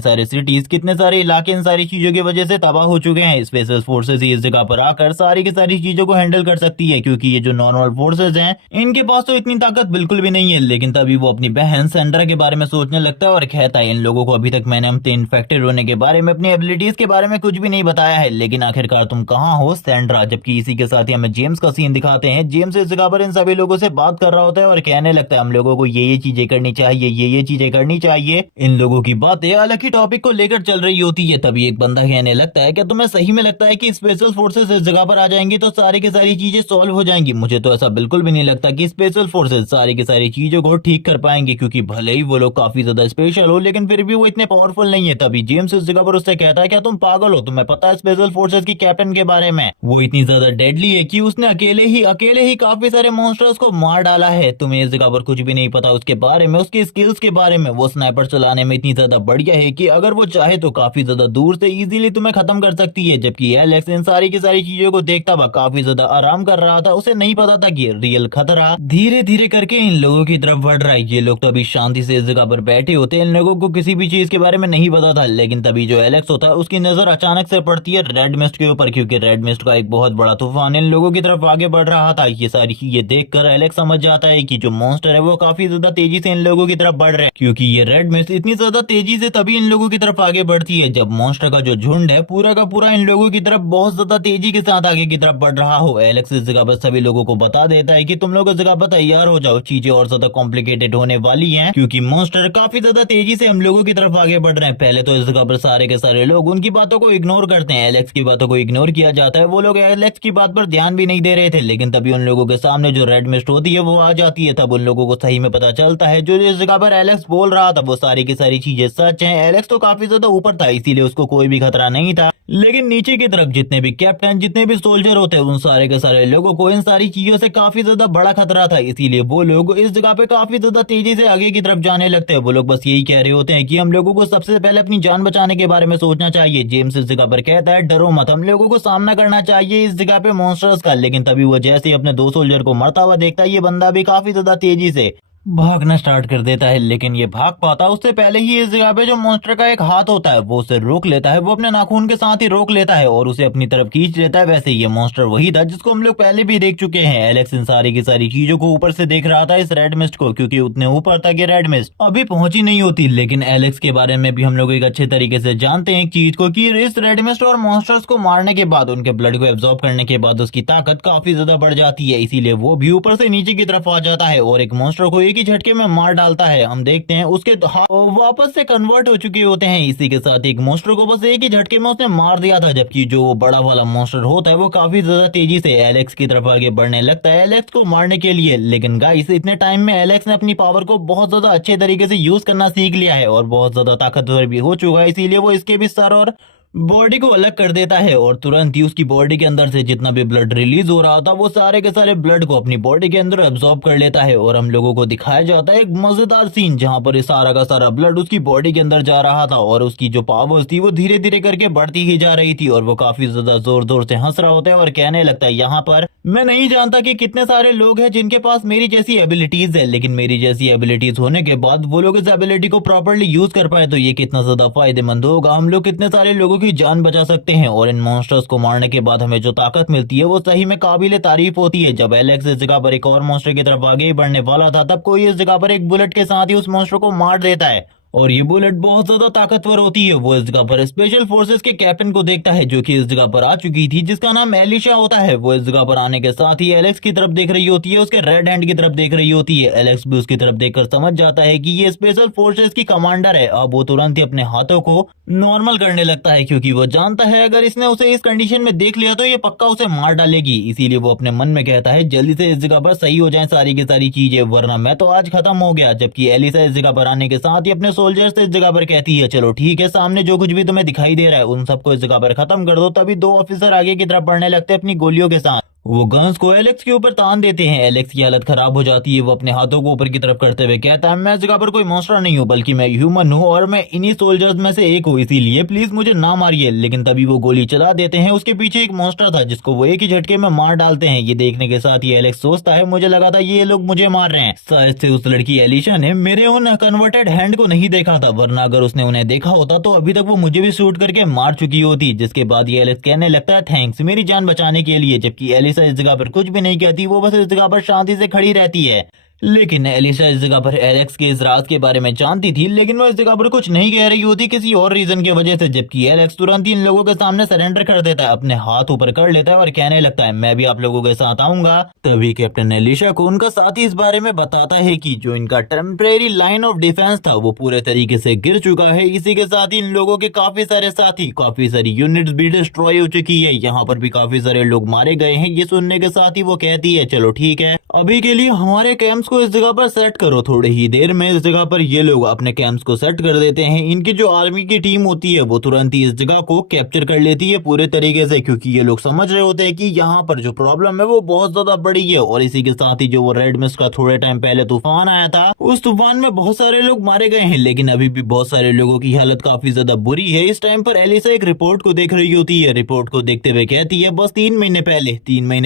सारे सिटीज, कितने सारे इलाके इन सारी चीजों की वजह से तबाह हो चुके हैं। स्पेशल फोर्सेस इस जगह पर आकर सारी की सारी चीजों को हैंडल कर सकती है, क्योंकि ये जो नॉर्मल फोर्सेस हैं इनके पास तो इतनी ताकत बिल्कुल भी नहीं है। लेकिन तभी वो अपनी बहन सेंड्रा के बारे में सोचने लगता है और कहता है इन लोगों को अभी तक मैंने अपने इन्फेक्टेड होने के बारे में, अपनी एबिलिटीज के बारे में कुछ भी नहीं बताया है। लेकिन आखिरकार तुम कहाँ हो सेंड्रा। जबकि इसी के साथ ही हमें जेम्स का सीन दिखाते हैं। जेम्स इस जगह पर इन सभी लोगों से बात कर रहा होता है और कहने लगता है हम लोगों को ये चीजें करनी चाहिए, ये चीजें करनी चाहिए। इन लोगों की बातें अलग ही टॉपिक को लेकर चल रही होती है। तभी एक बंदा कहने लगता है क्या तुम्हें सही में लगता है कि स्पेशल फोर्सेस इस जगह पर आ जाएंगी तो सारी की सारी चीजें सॉल्व हो जाएंगी? मुझे तो ऐसा बिल्कुल भी नहीं लगता कि स्पेशल फोर्सेस सारी की सारी चीजों को ठीक कर पाएंगे, क्योंकि भले ही वो लोग काफी ज्यादा स्पेशल हो लेकिन फिर भी वो इतने पावरफुल नहीं है। तभी जेम्स इस जगह पर उससे कहता है क्या तुम पागल हो? तुम्हें पता है स्पेशल फोर्सेस की कैप्टन के बारे में? वो इतनी ज्यादा डेडली है कि उसने अकेले ही काफी सारे मॉन्स्टर्स को मार डाला है। तुम्हें इस जगह पर कुछ भी नहीं पता उसके बारे में, उसकी स्किल्स के बारे में। वो स्नाइपर चलाने में इतनी ज्यादा बढ़िया है कि अगर वो चाहे तो काफी ज्यादा दूर से इजीली तुम्हें खत्म कर सकती है। जबकि एलेक्स इन सारी की सारी चीजों को देखता हुआ काफी ज्यादा आराम कर रहा था। उसे नहीं पता था कि रियल खतरा धीरे धीरे करके इन लोगों की तरफ बढ़ रहा है। ये लोग तो अभी शांति से इस जगह पर बैठे होते हैं, इन लोगों को किसी भी चीज के बारे में नहीं पता था। लेकिन तभी जो एलेक्स होता है उसकी नजर अचानक से पड़ती है रेड मिस्ट के ऊपर, क्योंकि रेड मिस्ट का एक बहुत बड़ा तूफान इन लोगों की तरफ आगे बढ़ रहा था। ये सारी चीजें देखकर एलेक्स समझ जाता है कि जो मॉन्स्टर है वो काफी ज्यादा तेजी से इन लोगों की तरफ बढ़ रहे हैं, क्योंकि ये रेड मिस्ट इतनी ज्यादा तेजी से तभी इन लोगों की तरफ आगे बढ़ती है जब मॉन्स्टर का जो झुंड है पूरा का पूरा इन लोगों की तरफ बहुत ज्यादा तेजी के साथ आगे की तरफ बढ़ रहा हो। एलेक्स इस जगह पर सभी लोगों को बता देता है कि तुम लोग इस जगह पर तैयार हो जाओ, चीजें और ज्यादा कॉम्प्लिकेटेड होने वाली हैं, क्योंकि मॉन्स्टर काफी ज्यादा तेजी से हम लोगों की तरफ आगे बढ़ रहे हैं। पहले तो इस जगह पर सारे के सारे लोग उनकी बातों को इग्नोर करते हैं, एलेक्स की बातों को इग्नोर किया जाता है। वो लोग एलेक्स की बात पर ध्यान भी नहीं दे रहे थे। लेकिन तभी उन लोगों के सामने जो रेड मिस्ट होती है वो आ जाती है। तब उन लोगों को सही में पता चलता है जो इस जगह पर एलेक्स बोल रहा था वो सारी की सारी चीजें सच हैं। एलेक्स तो काफी ज्यादा ऊपर था इसीलिए उसको कोई भी खतरा नहीं था, लेकिन नीचे की तरफ जितने भी कैप्टन, जितने भी सोल्जर होते हैं उन सारे के सारे लोगों को इन सारी चीजों से काफी ज्यादा बड़ा खतरा था। इसीलिए वो लोग इस जगह पे काफी ज्यादा तेजी से आगे की तरफ जाने लगते हैं। वो लोग बस यही कह रहे होते हैं कि हम लोगों को सबसे पहले अपनी जान बचाने के बारे में सोचना चाहिए। जेम्स इस जगह पर कहता है डरो मत, हम लोगों को सामना करना चाहिए इस जगह पे मॉन्स्टर्स का। लेकिन तभी वो जैसे ही अपने दो सोल्जर को मरता हुआ देखता है ये बंदा भी काफी ज्यादा तेजी से भागना स्टार्ट कर देता है। लेकिन ये भाग पाता उससे पहले ही इस जगह पे जो मॉन्स्टर का एक हाथ होता है वो उसे रोक लेता है। वो अपने नाखून के साथ ही रोक लेता है और उसे अपनी तरफ खींच लेता है। वैसे ये मॉन्स्टर वही था जिसको हम लोग पहले भी देख चुके हैं। एलेक्स इन सारी की सारी चीजों को ऊपर से देख रहा था इस रेड मिस्ट को, क्योंकि उतने ऊपर तक ये रेड मिस्ट अभी पहुंची नहीं होती। लेकिन एलेक्स के बारे में भी हम लोग एक अच्छे तरीके से जानते हैं एक चीज को कि इस रेड मिस्ट और मॉन्स्टर्स को मारने के बाद, उनके ब्लड को एब्जॉर्ब करने के बाद उसकी ताकत काफी ज्यादा बढ़ जाती है। इसीलिए वो भी ऊपर से नीचे की तरफ आ जाता है और एक मॉन्स्टर को एक ही झटके में मार डालता है। हम देखते हैं उसके हाथ वापस से कन्वर्ट हो चुके होते हैं। इसी के साथ एक मॉन्स्टर को बस एक ही झटके में उसने मार दिया था। जबकि जो वो बड़ा वाला मॉन्स्टर होता है वो काफी ज्यादा तेजी से एलेक्स की तरफ आगे बढ़ने लगता है एलेक्स को मारने के लिए। लेकिन गाइस इतने टाइम में एलेक्स ने अपनी पावर को बहुत ज्यादा अच्छे तरीके से यूज करना सीख लिया है और बहुत ज्यादा ताकतवर भी हो चुका है। इसीलिए वो इसके भी सर और बॉडी को अलग कर देता है और तुरंत ही उसकी बॉडी के अंदर से जितना भी ब्लड रिलीज हो रहा था वो सारे के सारे ब्लड को अपनी बॉडी के अंदर एब्जॉर्ब कर लेता है। और हम लोगों को दिखाया जाता है एक मजेदार सीन जहां पर सारा का सारा ब्लड उसकी बॉडी के अंदर जा रहा था और उसकी जो पावर्स थी वो धीरे धीरे करके बढ़ती ही जा रही थी। और वो काफी ज्यादा जोर जोर से हंस रहा होता है और कहने लगता है यहाँ पर मैं नहीं जानता कि कितने सारे लोग हैं जिनके पास मेरी जैसी एबिलिटीज है, लेकिन मेरी जैसी एबिलिटीज होने के बाद वो लोग इस एबिलिटी को प्रॉपर्ली यूज कर पाए तो ये कितना ज्यादा फायदेमंद होगा। हम लोग कितने सारे लोगों की जान बचा सकते हैं और इन मॉन्स्टर्स को मारने के बाद हमें जो ताकत मिलती है वो सही में काबिले तारीफ होती है। जब एलेक्स इस जगह पर एक और मॉन्स्टर की तरफ आगे ही बढ़ने वाला था तब कोई इस जगह पर एक बुलेट के साथ ही उस मॉन्स्टर को मार देता है और ये बुलेट बहुत ज्यादा ताकतवर होती है। वो इस जगह पर स्पेशल फोर्सेस के कैप्टन को देखता है जो कि इस जगह पर आ चुकी थी, जिसका नाम एलिशा होता है। वो इस जगह पर आने के साथ ही एलेक्स की तरफ देख रही होती है, उसके रेड हैंड की तरफ देख रही होती है। एलेक्स भी उसकी तरफ देखकर समझ जाता है कि ये स्पेशल फोर्सेस की कमांडर है। अब वो तुरंत ही अपने हाथों को नॉर्मल करने लगता है, क्योंकि वो जानता है अगर इसने उसे इस कंडीशन में देख लिया तो ये पक्का उसे मार डालेगी। इसीलिए वो अपने मन में कहता है जल्दी से इस जगह पर सही हो जाए सारी की सारी चीजें, वरना मैं तो आज खत्म हो गया। जबकि एलिसा इस जगह पर आने के साथ ही अपने सोल्जर्स से इस जगह पर कहती है चलो ठीक है, सामने जो कुछ भी तुम्हें दिखाई दे रहा है उन सबको इस जगह पर खत्म कर दो। तभी दो ऑफिसर आगे की तरफ बढ़ने लगते हैं अपनी गोलियों के साथ। वो गन्स को एलेक्स के ऊपर तान देते हैं। एलेक्स की हालत खराब हो जाती है। वो अपने हाथों को ऊपर की तरफ करते हुए कहता है मैं इस जगह पर कोई मॉन्स्टर नहीं हूँ, बल्कि मैं ह्यूमन हूँ और मैं इन्हीं सोल्जर्स में से एक हूँ, इसीलिए प्लीज मुझे ना मारिए। लेकिन तभी वो गोली चला देते हैं। उसके पीछे एक मॉन्स्टर था जिसको वो एक ही झटके में मार डालते हैं। ये देखने के साथ ही एलेक्स सोचता है मुझे लगा था ये लोग मुझे मार रहे हैं, शायद से उस लड़की एलिशा ने मेरे उन कन्वर्टेड हैंड को नहीं देखा था, वरना अगर उसने उन्हें देखा होता तो अभी तक वो मुझे भी शूट करके मार चुकी होती। जिसके बाद ये एलेक्स कहने लगता है थैंक्स मेरी जान बचाने के लिए। जबकि एलिशा इस जगह पर कुछ भी नहीं कहती, वो बस इस जगह पर शांति से खड़ी रहती है। लेकिन एलिशा इस जगह पर एलेक्स के इस राज के बारे में जानती थी, लेकिन वो इस जगह पर कुछ नहीं कह रही होती किसी और रीजन की वजह से। जबकि एलेक्स तुरंत ही इन लोगों के सामने सरेंडर कर देता है, अपने हाथ ऊपर कर लेता है और कहने लगता है मैं भी आप लोगों के साथ आऊंगा। तभी कैप्टन एलिशा को उनका साथी इस बारे में बताता है कि जो इनका टेम्परेरी लाइन ऑफ डिफेंस था वो पूरे तरीके से गिर चुका है। इसी के साथ ही इन लोगों के काफी सारे साथी, काफी सारी यूनिट्स भी डिस्ट्रॉय हो चुकी है। यहाँ पर भी काफी सारे लोग मारे गए हैं। ये सुनने के साथ ही वो कहती है चलो ठीक है, अभी के लिए हमारे कैंप्स को इस जगह पर सेट करो। थोड़े ही देर में इस जगह पर ये लोग अपने कैंप्स को सेट कर देते हैं। इनकी जो आर्मी की टीम होती है वो तुरंत ही इस जगह को कैप्चर कर लेती है पूरे तरीके से, क्योंकि ये लोग समझ रहे होते हैं कि यहाँ पर जो प्रॉब्लम है वो बहुत ज्यादा बड़ी है। और इसी के साथ ही जो वो रेड मिस्ट का थोड़े टाइम पहले तूफान आया था, उस तूफान में बहुत सारे लोग मारे गए हैं, लेकिन अभी भी बहुत सारे लोगों की हालत काफी ज्यादा बुरी है। इस टाइम पर एलिसा एक रिपोर्ट को देख रही होती है। रिपोर्ट को देखते हुए कहती है बस 3 महीने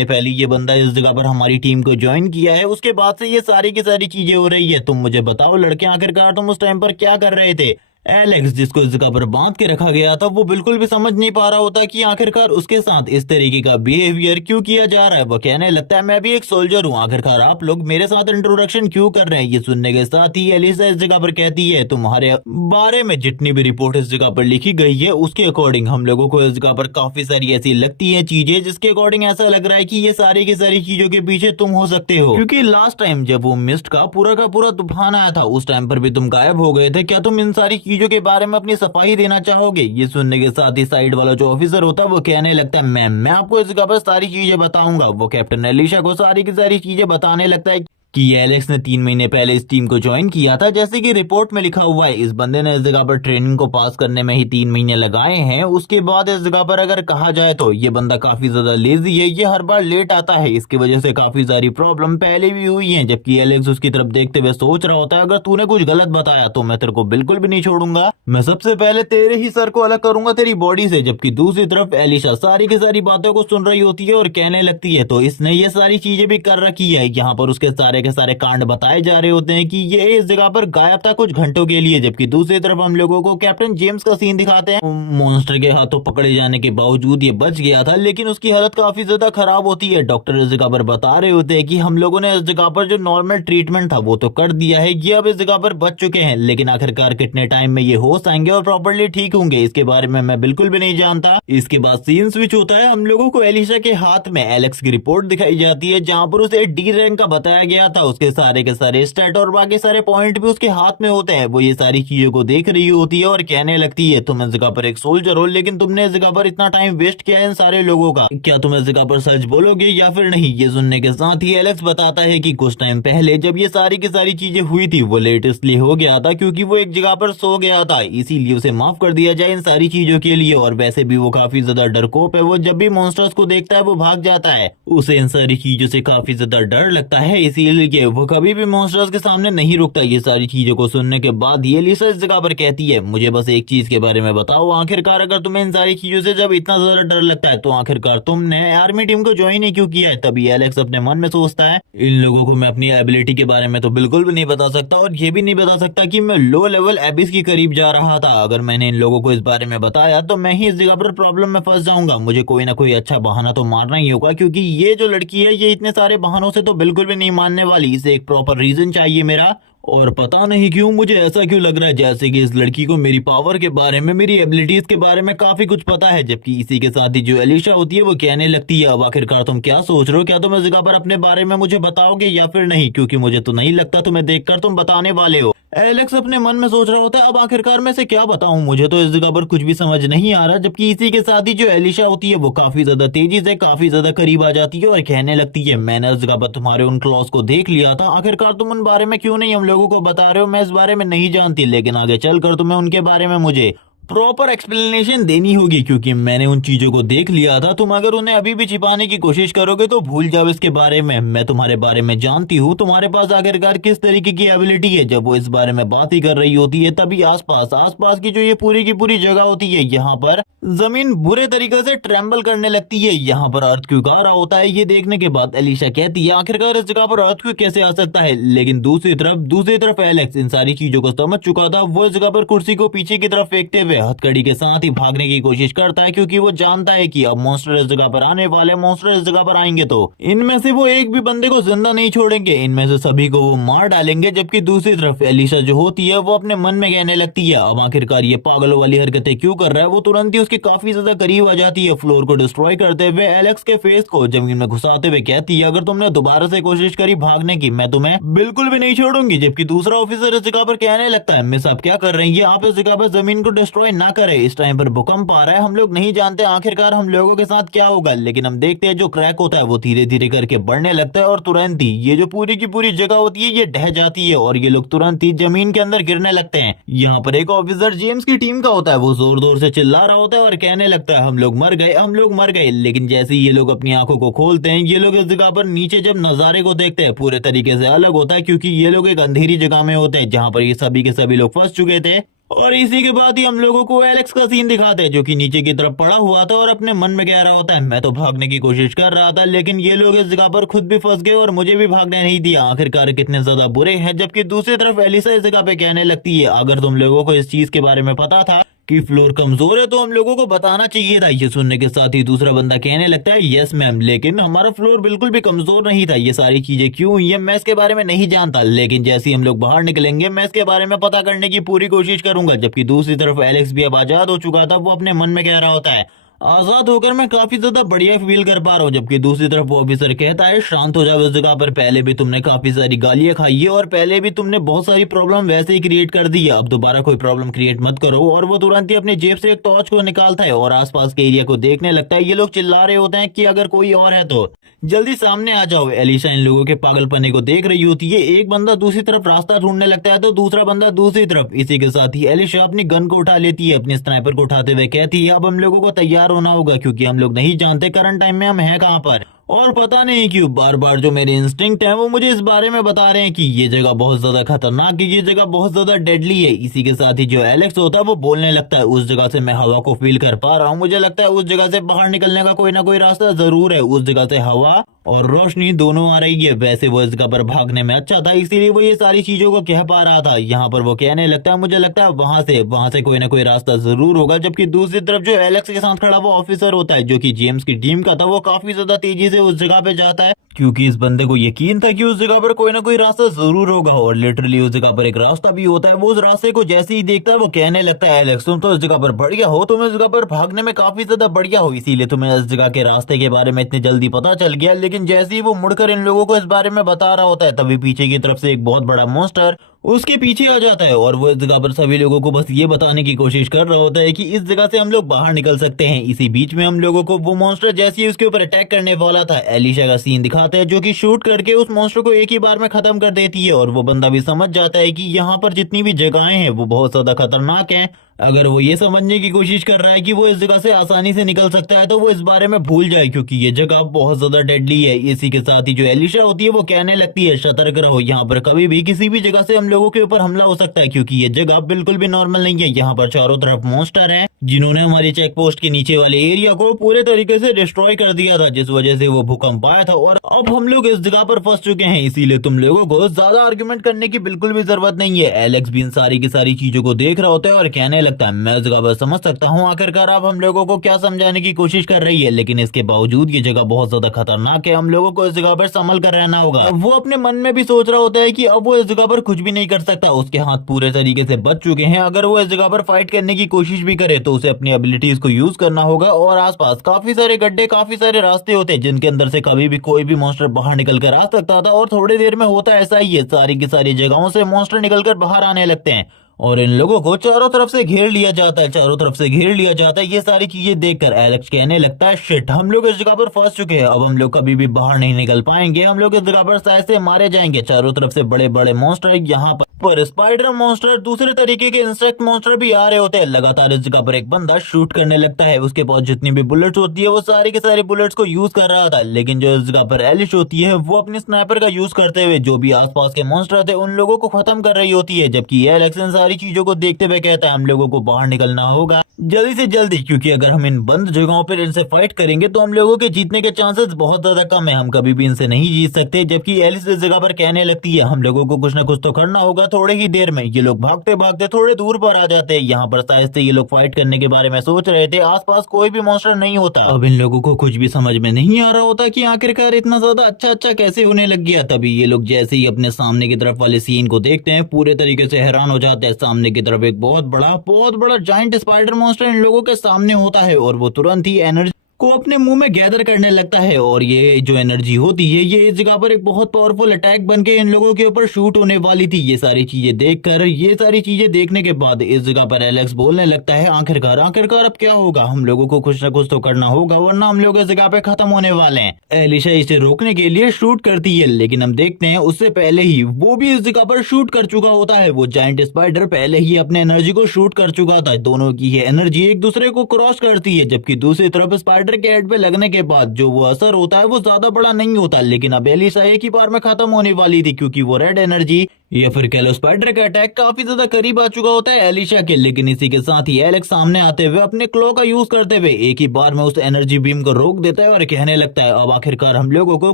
पहले ये बंदा इस जगह पर हमारी टीम को ज्वाइन किया है, उसके बाद से ये सारी की सारी चीजें हो रही है। तुम मुझे बताओ लड़के, आखिरकार तुम उस टाइम पर क्या कर रहे थे? एलेक्स, जिसको इस जगह पर बांध के रखा गया था, वो बिल्कुल भी समझ नहीं पा रहा होता कि आखिरकार उसके साथ इस तरीके का बिहेवियर क्यों किया जा रहा है। वो कहने लगता है मैं भी एक सोल्जर हूँ, आखिरकार आप लोग मेरे साथ इंट्रोडक्शन क्यों कर रहे हैं? ये सुनने के साथ ही एलिसा इस जगह पर कहती है तुम्हारे बारे में जितनी भी रिपोर्ट इस जगह पर लिखी गई है उसके अकॉर्डिंग हम लोगों को इस जगह पर काफी सारी ऐसी लगती है चीजें जिसके अकॉर्डिंग ऐसा लग रहा है कि ये सारी की सारी चीजों के पीछे तुम हो सकते हो। क्योंकि लास्ट टाइम जब वो मिस्ट का पूरा तूफान आया था उस टाइम पर भी तुम गायब हो गए थे। क्या तुम इन सारी चीजों के बारे में सफाई देना चाहोगे? ये सुनने के साथ ही साइड वाला जो ऑफिसर होता है वो कहने लगता है मैम मैं आपको इस जगह पर सारी चीजें बताऊंगा। वो कैप्टन एलिशा को सारी की सारी चीजें बताने लगता है कि एलेक्स ने 3 महीने पहले इस टीम को ज्वाइन किया था, जैसे कि रिपोर्ट में लिखा हुआ है। इस बंदे ने इस जगह पर ट्रेनिंग को पास करने में ही 3 महीने लगाए हैं। उसके बाद इस जगह पर अगर कहा जाए तो ये बंदा काफी ज्यादा लेजी है, ये हर बार लेट आता है, इसकी वजह से काफी सारी प्रॉब्लम पहले भी हुई है। जबकि एलेक्स उसकी तरफ देखते हुए सोच रहा होता है अगर तूने कुछ गलत बताया तो मैं तेरे को बिल्कुल भी नहीं छोड़ूंगा, मैं सबसे पहले तेरे ही सर को अलग करूंगा तेरी बॉडी से। जबकि दूसरी तरफ एलिशा सारी की सारी बातों को सुन रही होती है और कहने लगती है तो इसने ये सारी चीजें भी कर रखी है। यहाँ पर उसके सारे के सारे कांड बताए जा रहे होते हैं कि ये इस जगह पर गायब था कुछ घंटों के लिए। जबकि दूसरी तरफ हम लोगों को कैप्टन जेम्स का सीन दिखाते हैं। मॉन्स्टर के हाथों पकड़े जाने के बावजूद ये बच गया था, लेकिन उसकी हालत काफी ज्यादा खराब होती है। डॉक्टर इस जगह पर बता रहे होते हैं कि हम लोगों ने इस जगह पर जो नॉर्मल ट्रीटमेंट था वो तो कर दिया है, ये अब इस जगह पर बच चुके हैं, लेकिन आखिरकार कितने टाइम में ये होश आएंगे और प्रॉपर्ली ठीक होंगे इसके बारे में मैं बिल्कुल भी नहीं जानता। इसके बाद सीन स्विच होता है। हम लोगों को एलिशा के हाथ में एलेक्स की रिपोर्ट दिखाई जाती है, जहां पर उसे डी रैंक का बताया गया था। उसके सारे के सारे स्टैट और बाकी सारे पॉइंट भी उसके हाथ में होते हैं। वो ये सारी चीजों को देख रही होती है और कहने लगती है तुम इस जगह पर एक सोल्जर हो, लेकिन तुमने इस जगह पर इतना टाइम वेस्ट किया है इन सारे लोगों का, क्या तुम इस जगह पर सच बोलोगे या फिर नहीं? ये सुनने के साथ ही एलेक्स बताता है कि कुछ टाइम पहले जब ये सारी की सारी चीजें हुई थी वो लेट इसलिए हो गया था क्योंकि वो एक जगह पर सो गया था, इसीलिए उसे माफ कर दिया जाए इन सारी चीजों के लिए। और वैसे भी वो काफी ज्यादा डरपोक है, वो जब भी मॉन्स्टर्स को देखता है वो भाग जाता है, उसे इन सारी चीजों से काफी ज्यादा डर लगता है, इसीलिए वो कभी भी मॉन्स्टर्स के सामने नहीं रुकता। ये सारी चीजों को सुनने के बाद ये एलिशा इस जगह पर कहती है मुझे बस एक चीज के बारे में बताओ, आखिरकार अगर तुम्हें इन सारी चीजों से जब इतना ज्यादा डर लगता है तो आखिरकार तुमने आर्मी टीम को ज्वाइन ही क्यों किया है? तभी एलेक्स अपने मन में सोचता है इन लोगों को मैं अपनी एबिलिटी के बारे में तो बिल्कुल भी नहीं बता सकता और ये भी नहीं बता सकता कि मैं लो लेवल एबिस के करीब जा रहा था। अगर मैंने इन लोगों को इस बारे में बताया तो मैं ही इस जगह पर प्रॉब्लम में फंस जाऊंगा, मुझे कोई ना कोई अच्छा बहाना तो मारना ही होगा, क्योंकि ये जो लड़की है ये इतने सारे बहानों से तो बिल्कुल भी नहीं मानने वाली, इसे एक प्रॉपर रीजन चाहिए मेरा। और पता नहीं क्यों मुझे ऐसा क्यों लग रहा है जैसे कि इस लड़की को मेरी पावर के बारे में, मेरी एबिलिटीज के बारे में काफी कुछ पता है। जबकि इसी के साथ ही जो एलिशा होती है वो कहने लगती है, अब आखिरकार तुम क्या सोच रहे हो, क्या तुम इस जगह पर अपने बारे में मुझे बताओगे या फिर नहीं, क्योंकि मुझे तो नहीं लगता तुम्हें देखकर तुम बताने वाले हो। एलेक्स अपने मन में सोच रहा होता है, अब आखिरकार मैं से क्या बताऊं, मुझे तो इस जगह पर कुछ भी समझ नहीं आ रहा। जबकि इसी के साथ ही जो एलिशा होती है वो काफी ज्यादा तेजी से काफी ज्यादा करीब आ जाती है और कहने लगती है, मैंने इस जगह पर तुम्हारे उन क्लॉज को देख लिया था, आखिरकार तुम उन बारे में क्यों नहीं हम लोगों को बता रहे हो। मैं इस बारे में नहीं जानती, लेकिन आगे चलकर तुम्हें उनके बारे में मुझे प्रॉपर एक्सप्लेनेशन देनी होगी, क्योंकि मैंने उन चीजों को देख लिया था। तुम अगर उन्हें अभी भी छिपाने की कोशिश करोगे तो भूल जाओ इसके बारे में। मैं तुम्हारे बारे में जानती हूँ, तुम्हारे पास आखिरकार किस तरीके की एबिलिटी है। जब वो इस बारे में बात ही कर रही होती है तभी आसपास की जो ये पूरी की पूरी जगह होती है, यहाँ पर जमीन बुरे तरीके से ट्रेम्बल करने लगती है। यहाँ पर अर्थक्वेक आ रहा होता है। ये देखने के बाद एलिशा कहती है, आखिरकार इस जगह पर अर्थक्वेक कैसे आ सकता है। लेकिन दूसरी तरफ एलेक्स इन सारी चीजों को समझ चुका था। वो इस जगह पर कुर्सी को पीछे की तरफ फेंकते हुए हथकड़ी के साथ ही भागने की कोशिश करता है, क्योंकि वो जानता है कि अब मॉन्स्टर इस जगह पर आने वाले, मॉन्स्टर इस जगह पर आएंगे तो इनमें से वो एक भी बंदे को जिंदा नहीं छोड़ेंगे, इनमें से सभी को वो मार डालेंगे। जबकि दूसरी तरफ एलिशा जो होती है वो अपने मन में कहने लगती है, अब आखिरकार ये पागलों वाली हरकतें क्यों कर रहा है। वो तुरंत ही उसके काफी ज्यादा करीब आ जाती है, फ्लोर को डिस्ट्रॉय करते हुए एलेक्स के फेस को जमीन में घुसाते हुए कहती है, अगर तुमने दोबारा से कोशिश करी भागने की, मैं तुम्हें बिल्कुल भी नहीं छोड़ूंगी। जबकि दूसरा ऑफिसर इस जगह पर कहने लगता है, मिस आप क्या कर रही है, आप इस जगह पर जमीन को डिस्ट्रॉय ना करें, इस टाइम पर भूकंप आ रहा है, हम लोग नहीं जानते आखिरकार हम लोगों के साथ क्या होगा। लेकिन हम देखते हैं जो क्रैक होता है वो धीरे धीरे करके बढ़ने लगता है और तुरंत ही ये जो पूरी की पूरी जगह होती है ये ढह जाती है और ये लोग तुरंत ही जमीन के अंदर गिरने लगते हैं। यहाँ पर एक ऑफिसर जेम्स की टीम का होता है, वो जोर जोर से चिल्ला रहा होता है और कहने लगता है, हम लोग मर गए, हम लोग मर गए। लेकिन जैसे ही ये लोग अपनी आंखों को खोलते हैं, ये लोग इस जगह पर नीचे जब नजारे को देखते हैं पूरे तरीके से अलग होता है, क्योंकि ये लोग एक अंधेरी जगह में होते हैं जहाँ पर ये सभी के सभी लोग फंस चुके थे। और इसी के बाद ही हम लोगों को एलेक्स का सीन दिखाते हैं, जो कि नीचे की तरफ पड़ा हुआ था और अपने मन में कह रहा होता है, मैं तो भागने की कोशिश कर रहा था, लेकिन ये लोग इस जगह पर खुद भी फंस गए और मुझे भी भागने नहीं दिया, आखिरकार कितने ज्यादा बुरे हैं। जबकि दूसरी तरफ एलिसा इस जगह पे कहने लगती है, अगर तुम लोगों को इस चीज के बारे में पता था कि फ्लोर कमजोर है तो हम लोगों को बताना चाहिए था। ये सुनने के साथ ही दूसरा बंदा कहने लगता है, यस मैम, लेकिन हमारा फ्लोर बिल्कुल भी कमजोर नहीं था, ये सारी चीजें क्यों हुई है मैं इसके बारे में नहीं जानता, लेकिन जैसे ही हम लोग बाहर निकलेंगे मैं इसके बारे में पता करने की पूरी कोशिश करूंगा। जबकि दूसरी तरफ एलेक्स भी अब आजाद हो चुका था, वो अपने मन में कह रहा होता है, आजाद होकर मैं काफी ज्यादा बढ़िया फील कर पा रहा हूँ। जबकि दूसरी तरफ वो ऑफिसर कहता है, शांत हो जाओ, इस जगह पर पहले भी तुमने काफी सारी गालियां खाई है और पहले भी तुमने बहुत सारी प्रॉब्लम वैसे ही क्रिएट कर दी है, अब दोबारा कोई प्रॉब्लम क्रिएट मत करो। और वो तुरंत ही अपनी जेब से एक टॉर्च को निकालता है और आसपास के एरिया को देखने लगता है। ये लोग चिल्ला रहे होते हैं कि अगर कोई और है तो जल्दी सामने आ जाओ। एलिशा इन लोगों के पागलपने को देख रही होती है। एक बंदा दूसरी तरफ रास्ता ढूंढने लगता है तो दूसरा बंदा दूसरी तरफ। इसी के साथ ही एलिशा अपनी गन को उठा लेती है, अपने स्नाइपर को उठाते हुए कहती है, अब हम लोगों को तैयार होना होगा, क्योंकि हम लोग नहीं जानते करंट टाइम में हम हैं कहाँ पर। और पता नहीं क्यों बार बार जो मेरे इंस्टिंक्ट है वो मुझे इस बारे में बता रहे हैं कि ये जगह बहुत ज्यादा खतरनाक है, ये जगह बहुत ज्यादा डेडली है। इसी के साथ ही जो एलेक्स होता है वो बोलने लगता है, उस जगह से मैं हवा को फील कर पा रहा हूँ, मुझे लगता है उस जगह से बाहर निकलने का कोई ना कोई रास्ता जरूर है। उस जगह से हवा और रोशनी दोनों आ रही है। वैसे वो इस जगह पर भागने में अच्छा था, इसीलिए वो ये सारी चीजों को कह पा रहा था। यहाँ पर वो कहने लगता है, मुझे लगता है वहां से कोई ना कोई रास्ता जरूर होगा। जबकि दूसरी तरफ जो एलेक्स के साथ खड़ा वो ऑफिसर होता है, जो कि जेम्स की टीम का था, वो काफी ज्यादा तेजी से उस जगह पे जाता है, क्योंकि इस बंदे को यकीन था कि उस जगह पर कोई ना कोई रास्ता जरूर होगा। और लिटरली उस जगह पर एक रास्ता भी होता है। वो उस रास्ते को जैसे ही देखता है वो कहने लगता है, एलेक्स तुम तो इस जगह पर बढ़िया हो, तुम इस जगह पर भागने में काफी ज्यादा बढ़िया हो, इसीलिए तुम्हें इस जगह के रास्ते के बारे में इतनी जल्दी पता चल गया। लेकिन जैसे ही वो मुड़कर इन लोगों को इस बारे में बता रहा होता है तभी पीछे की तरफ से एक बहुत बड़ा मॉन्स्टर उसके पीछे आ जाता है और वो इस जगह पर सभी लोगों को बस ये बताने की कोशिश कर रहा होता है कि इस जगह से हम लोग बाहर निकल सकते हैं। इसी बीच में हम लोगों को वो मॉन्स्टर जैसे ही उसके ऊपर अटैक करने वाला था, एलिशा का सीन दिखाते हैं, जो कि शूट करके उस मॉन्स्टर को एक ही बार में खत्म कर देती है। और वो बंदा भी समझ जाता है कि यहाँ पर जितनी भी जगहें हैं वो बहुत ज्यादा खतरनाक हैं। अगर वो ये समझने की कोशिश कर रहा है कि वो इस जगह से आसानी से निकल सकता है तो वो इस बारे में भूल जाए, क्योंकि ये जगह बहुत ज्यादा डेडली है। इसी के साथ ही जो एलिशा होती है वो कहने लगती है, सतर्क रहो, यहाँ पर कभी भी किसी भी जगह से हम लोगों के ऊपर हमला हो सकता है, क्योंकि ये जगह बिल्कुल भी नॉर्मल नहीं है। यहाँ पर चारों तरफ मॉन्स्टर हैं जिन्होंने हमारी चेक पोस्ट के नीचे वाले एरिया को पूरे तरीके से डिस्ट्रॉय कर दिया था, जिस वजह से वो भूकंप आया था। और अब हम लोग इस जगह पर फंस चुके हैं, इसीलिए तुम लोगों को ज्यादा आर्ग्यूमेंट करने की बिल्कुल भी जरूरत नहीं है। एलेक्स भी इन सारी की सारी चीजों को देख रहा होता है और कहने लगता है, मैं इस जगह पर समझ सकता हूँ आखिरकार आप हम लोगों को क्या समझाने की कोशिश कर रही है, लेकिन इसके बावजूद ये जगह बहुत ज्यादा खतरनाक है। हम लोगों को इस जगह पर संभल कर रहना होगा। वो अपने मन में भी सोच रहा होता है कि अब वो इस जगह पर कुछ भी नहीं कर सकता, उसके हाथ पूरे तरीके से बच चुके हैं। अगर वो इस जगह पर फाइट करने की कोशिश भी करे तो उसे अपनी एबिलिटीज को यूज करना होगा। और आसपास काफी सारे गड्ढे, काफी सारे रास्ते होते हैं जिनके अंदर से कभी भी कोई भी मॉन्स्टर बाहर निकल कर आ सकता था। और थोड़ी देर में होता ऐसा ही है, सारी की सारी जगहों से मॉन्स्टर निकलकर बाहर आने लगते हैं और इन लोगों को चारों तरफ से घेर लिया जाता है, चारों तरफ से घेर लिया जाता है। ये सारी चीजें देखकर एलेक्स कहने लगता है, शिट, हम लोग इस जगह पर फंस चुके हैं, अब हम लोग कभी भी बाहर नहीं निकल पाएंगे, हम लोग इस जगह पर शायद से मारे जाएंगे। चारों तरफ से बड़े बड़े मॉन्स्टर यहाँ पर स्पाइडर मॉन्स्टर, दूसरे तरीके के इंसेक्ट मॉन्स्टर भी आ रहे होते हैं। लगातार इस जगह पर एक बंदा शूट करने लगता है, उसके पास जितनी भी बुलेट्स होती है वो सारी के सारे बुलेट्स को यूज कर रहा था। लेकिन जो इस जगह पर एलिश होती है वो अपने स्नाइपर का यूज करते हुए जो भी आसपास के मॉन्स्टर थे उन लोगों को खत्म कर रही होती है, जबकि एलेक्स इन सारी चीजों को देखते हुए कहता है, हम लोगों को बाहर निकलना होगा जल्दी से जल्दी, क्योंकि अगर हम इन बंद जगहों पर इनसे फाइट करेंगे तो हम लोगों के जीतने के चांसेस बहुत ज्यादा कम है, हम कभी भी इनसे नहीं जीत सकते। जबकि एलिस इस जगह पर कहने लगती है, हम लोगों को कुछ ना कुछ तो करना होगा। थोड़े ही देर में ये लोग भागते भागते थोड़े दूर पर आ जाते हैं। यहाँ पर शायद से ये लोग फाइट करने के बारे में सोच रहे थे, आसपास कोई भी मॉन्स्टर नहीं होता। अब इन लोगों को कुछ भी समझ में नहीं आ रहा होता कि आखिरकार इतना ज्यादा अच्छा कैसे होने लग गया। तभी ये लोग जैसे ही अपने सामने की तरफ वाले सीन को देखते हैं पूरे तरीके से हैरान हो जाते हैं। सामने की तरफ एक बहुत बड़ा जायंट स्पाइडर मॉन्स्टर इन लोगों के सामने होता है और वो तुरंत ही एनर्जी को अपने मुंह में गैदर करने लगता है। और ये जो एनर्जी होती है ये इस जगह पर एक बहुत पावरफुल अटैक बन के इन लोगों के ऊपर शूट होने वाली थी। ये सारी चीजें देखकर, ये सारी चीजें देखने के बाद इस जगह पर एलेक्स बोलने लगता है, आखिरकार अब क्या होगा, हम लोगों को कुछ ना कुछ तो करना होगा वरना हम लोग इस जगह पे खत्म होने वाले हैं। एलिशा इसे रोकने के लिए शूट करती है, लेकिन हम देखते हैं उससे पहले ही वो भी इस जगह पर शूट कर चुका होता है। वो जायंट स्पाइडर पहले ही अपने एनर्जी को शूट कर चुका था। दोनों की ये एनर्जी एक दूसरे को क्रॉस करती है, जबकि दूसरी तरफ स्पाइडर के हेड पे लगने के बाद जो वो असर होता है वो ज्यादा बड़ा नहीं होता। लेकिन अब एलिशा एक ही बार में खत्म होने वाली थी, क्योंकि वो रेड एनर्जी या फिर कह लो स्पाइडर का अटैक काफी ज्यादा करीब आ चुका होता है एलिशा के। लेकिन इसी के साथ ही एलेक्स सामने आते हुए अपने क्लो का यूज करते हुए एक ही बार में उस एनर्जी बीम को रोक देता है और कहने लगता है, अब आखिरकार हम लोगों को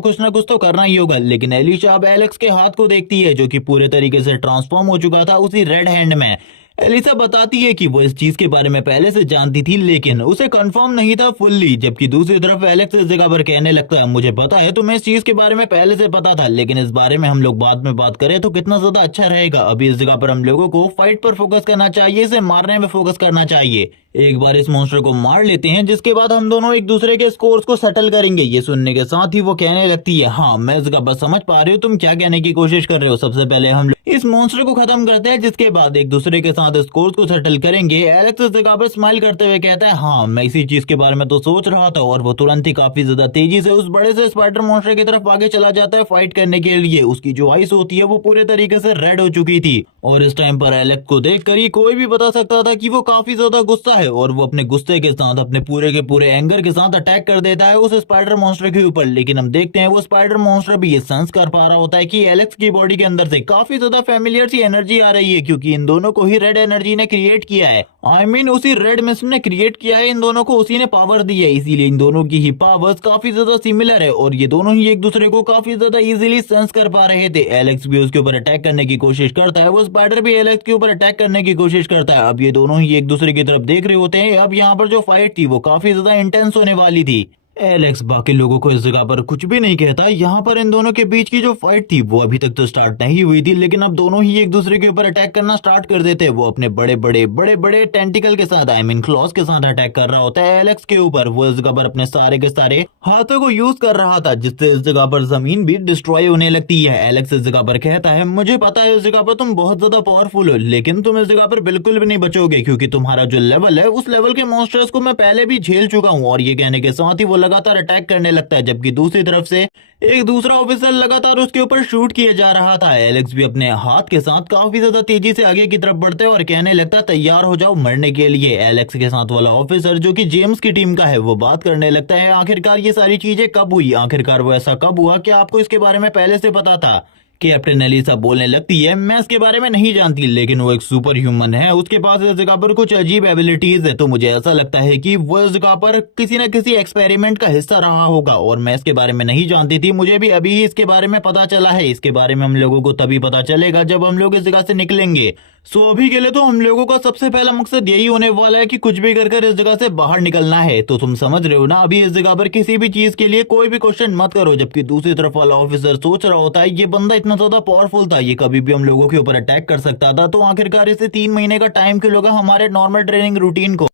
कुछ ना कुछ तो करना ही होगा। लेकिन एलिशा अब एलेक्स के हाथ को देखती है जो कि पूरे तरीके से ट्रांसफॉर्म हो चुका था उसी रेड हैंड में। एलिसा बताती है कि वो इस चीज के बारे में पहले से जानती थी, लेकिन उसे कंफर्म नहीं था फुल्ली। जबकि दूसरी तरफ एलेक्स इस जगह पर कहने लगता है, मुझे पता है तुम्हें इस चीज के बारे में पहले से पता था, लेकिन इस बारे में हम लोग बाद में बात करें तो कितना ज्यादा अच्छा रहेगा। अभी इस जगह पर हम लोगों को फाइट पर फोकस करना चाहिए, इसे मारने में फोकस करना चाहिए। एक बार इस मॉन्स्टर को मार लेते हैं जिसके बाद हम दोनों एक दूसरे के स्कोर्स को सेटल करेंगे। ये सुनने के साथ ही वो कहने लगती है, हाँ मैं इस जगह पर समझ पा रही हूँ तुम क्या कहने की कोशिश कर रहे हो। सबसे पहले हम इस मॉन्स्टर को खत्म करते हैं, जिसके बाद एक दूसरे के साथ स्कोर्स को सेटल करेंगे। एलेक्स इस जगह पर स्माइल करते हुए कहता है, हाँ मैं इसी चीज के बारे में तो सोच रहा था। और वो तुरंत ही काफी ज्यादा तेजी से उस बड़े से स्पाइडर मॉन्स्टर की तरफ आगे चला जाता है फाइट करने के लिए। उसकी जो आइस होती है वो पूरे तरीके से रेड हो चुकी थी और इस टाइम पर एलेक्स को देखकर ही कोई भी बता सकता था कि वो काफी ज्यादा गुस्सा है और वो अपने गुस्से के साथ, अपने पूरे के पूरे एंगर के साथ अटैक कर देता है उस स्पाइडर मॉन्स्टर के ऊपर। लेकिन हम देखते हैं वो स्पाइडर मॉन्स्टर भी ये सेंस कर पा रहा होता है कि एलेक्स की बॉडी के अंदर से काफी ज्यादा फेमिलियर सी एनर्जी आ रही है, क्योंकि इन दोनों को ही रेड एनर्जी ने क्रिएट किया है। आई मीन उसी रेड मिस्ट ने क्रिएट किया है, इन दोनों को उसी ने पावर दी है, इसीलिए इन दोनों की ही पावर्स काफी ज्यादा सिमिलर है और ये दोनों ही एक दूसरे को काफी ज्यादा इजीली सेंस कर पा रहे थे। एलेक्स भी उसके ऊपर अटैक करने की कोशिश करता है, वो स्पाइडर भी एलेक्स के ऊपर अटैक करने की कोशिश करता है। अब ये दोनों ही एक दूसरे की तरफ देख रहे होते हैं। अब यहाँ पर जो फाइट थी वो काफी ज्यादा इंटेंस होने वाली थी। एलेक्स बाकी लोगों को इस जगह पर कुछ भी नहीं कहता। यहाँ पर इन दोनों के बीच की जो फाइट थी वो अभी तक तो स्टार्ट नहीं हुई थी, लेकिन अब दोनों ही एक दूसरे के ऊपर अटैक करना स्टार्ट कर देते हैं। वो अपने बड़े बड़े टेंटिकल के साथ, आई मीन क्लॉज के साथ अटैक कर रहा होता है एलेक्स के ऊपर। वो इस जगह पर अपने सारे के सारे हाथों को यूज कर रहा था, जिससे इस जगह पर जमीन भी डिस्ट्रॉय होने लगती है। एलेक्स इस जगह पर कहता है, मुझे पता है इस जगह पर तुम बहुत ज्यादा पावरफुल हो, लेकिन तुम इस जगह पर बिल्कुल भी नहीं बचोगे, क्योंकि तुम्हारा जो लेवल है उस लेवल के मॉन्स्टर्स को मैं पहले भी झेल चुका हूँ। और ये कहने के साथ ही वो लगातार अटैक करने लगता है, जबकि दूसरी तरफ से एक दूसरा ऑफिसर लगातार उसके ऊपर शूट किया जा रहा था। एलेक्स भी अपने हाथ के साथ काफी ज्यादा तेजी से आगे की तरफ बढ़ते और कहने लगता, तैयार हो जाओ मरने के लिए। एलेक्स के साथ वाला ऑफिसर जो कि जेम्स की टीम का है वो बात करने लगता है, आखिरकार ये सारी चीजें कब हुई, आखिरकार वो ऐसा कब हुआ, क्या आपको इसके बारे में पहले से पता था? कैप्टन एलिसा बोलने लगती है, मैं इसके बारे में नहीं जानती, लेकिन वो एक सुपर ह्यूमन है, उसके पास इस जगह पर कुछ अजीब एबिलिटीज है, तो मुझे ऐसा लगता है कि वो इस जगह पर किसी न किसी एक्सपेरिमेंट का हिस्सा रहा होगा और मैं इसके बारे में नहीं जानती थी। मुझे भी अभी ही इसके बारे में पता चला है। इसके बारे में हम लोगों को तभी पता चलेगा जब हम लोग इस जगह से निकलेंगे। सो अभी के लिए तो हम लोगों का सबसे पहला मकसद यही होने वाला है कि कुछ भी कर इस जगह से बाहर निकलना है। तो तुम समझ रहे हो ना, अभी इस जगह पर किसी भी चीज के लिए कोई भी क्वेश्चन मत करो। जबकि दूसरी तरफ वाला ऑफिसर सोच रहा होता है ये बंदा इतना ज्यादा पावरफुल था, ये कभी भी हम लोगों के ऊपर अटैक कर सकता था, तो आखिरकार इसे 3 महीने का टाइम क्यों लगा हमारे नॉर्मल ट्रेनिंग रूटीन को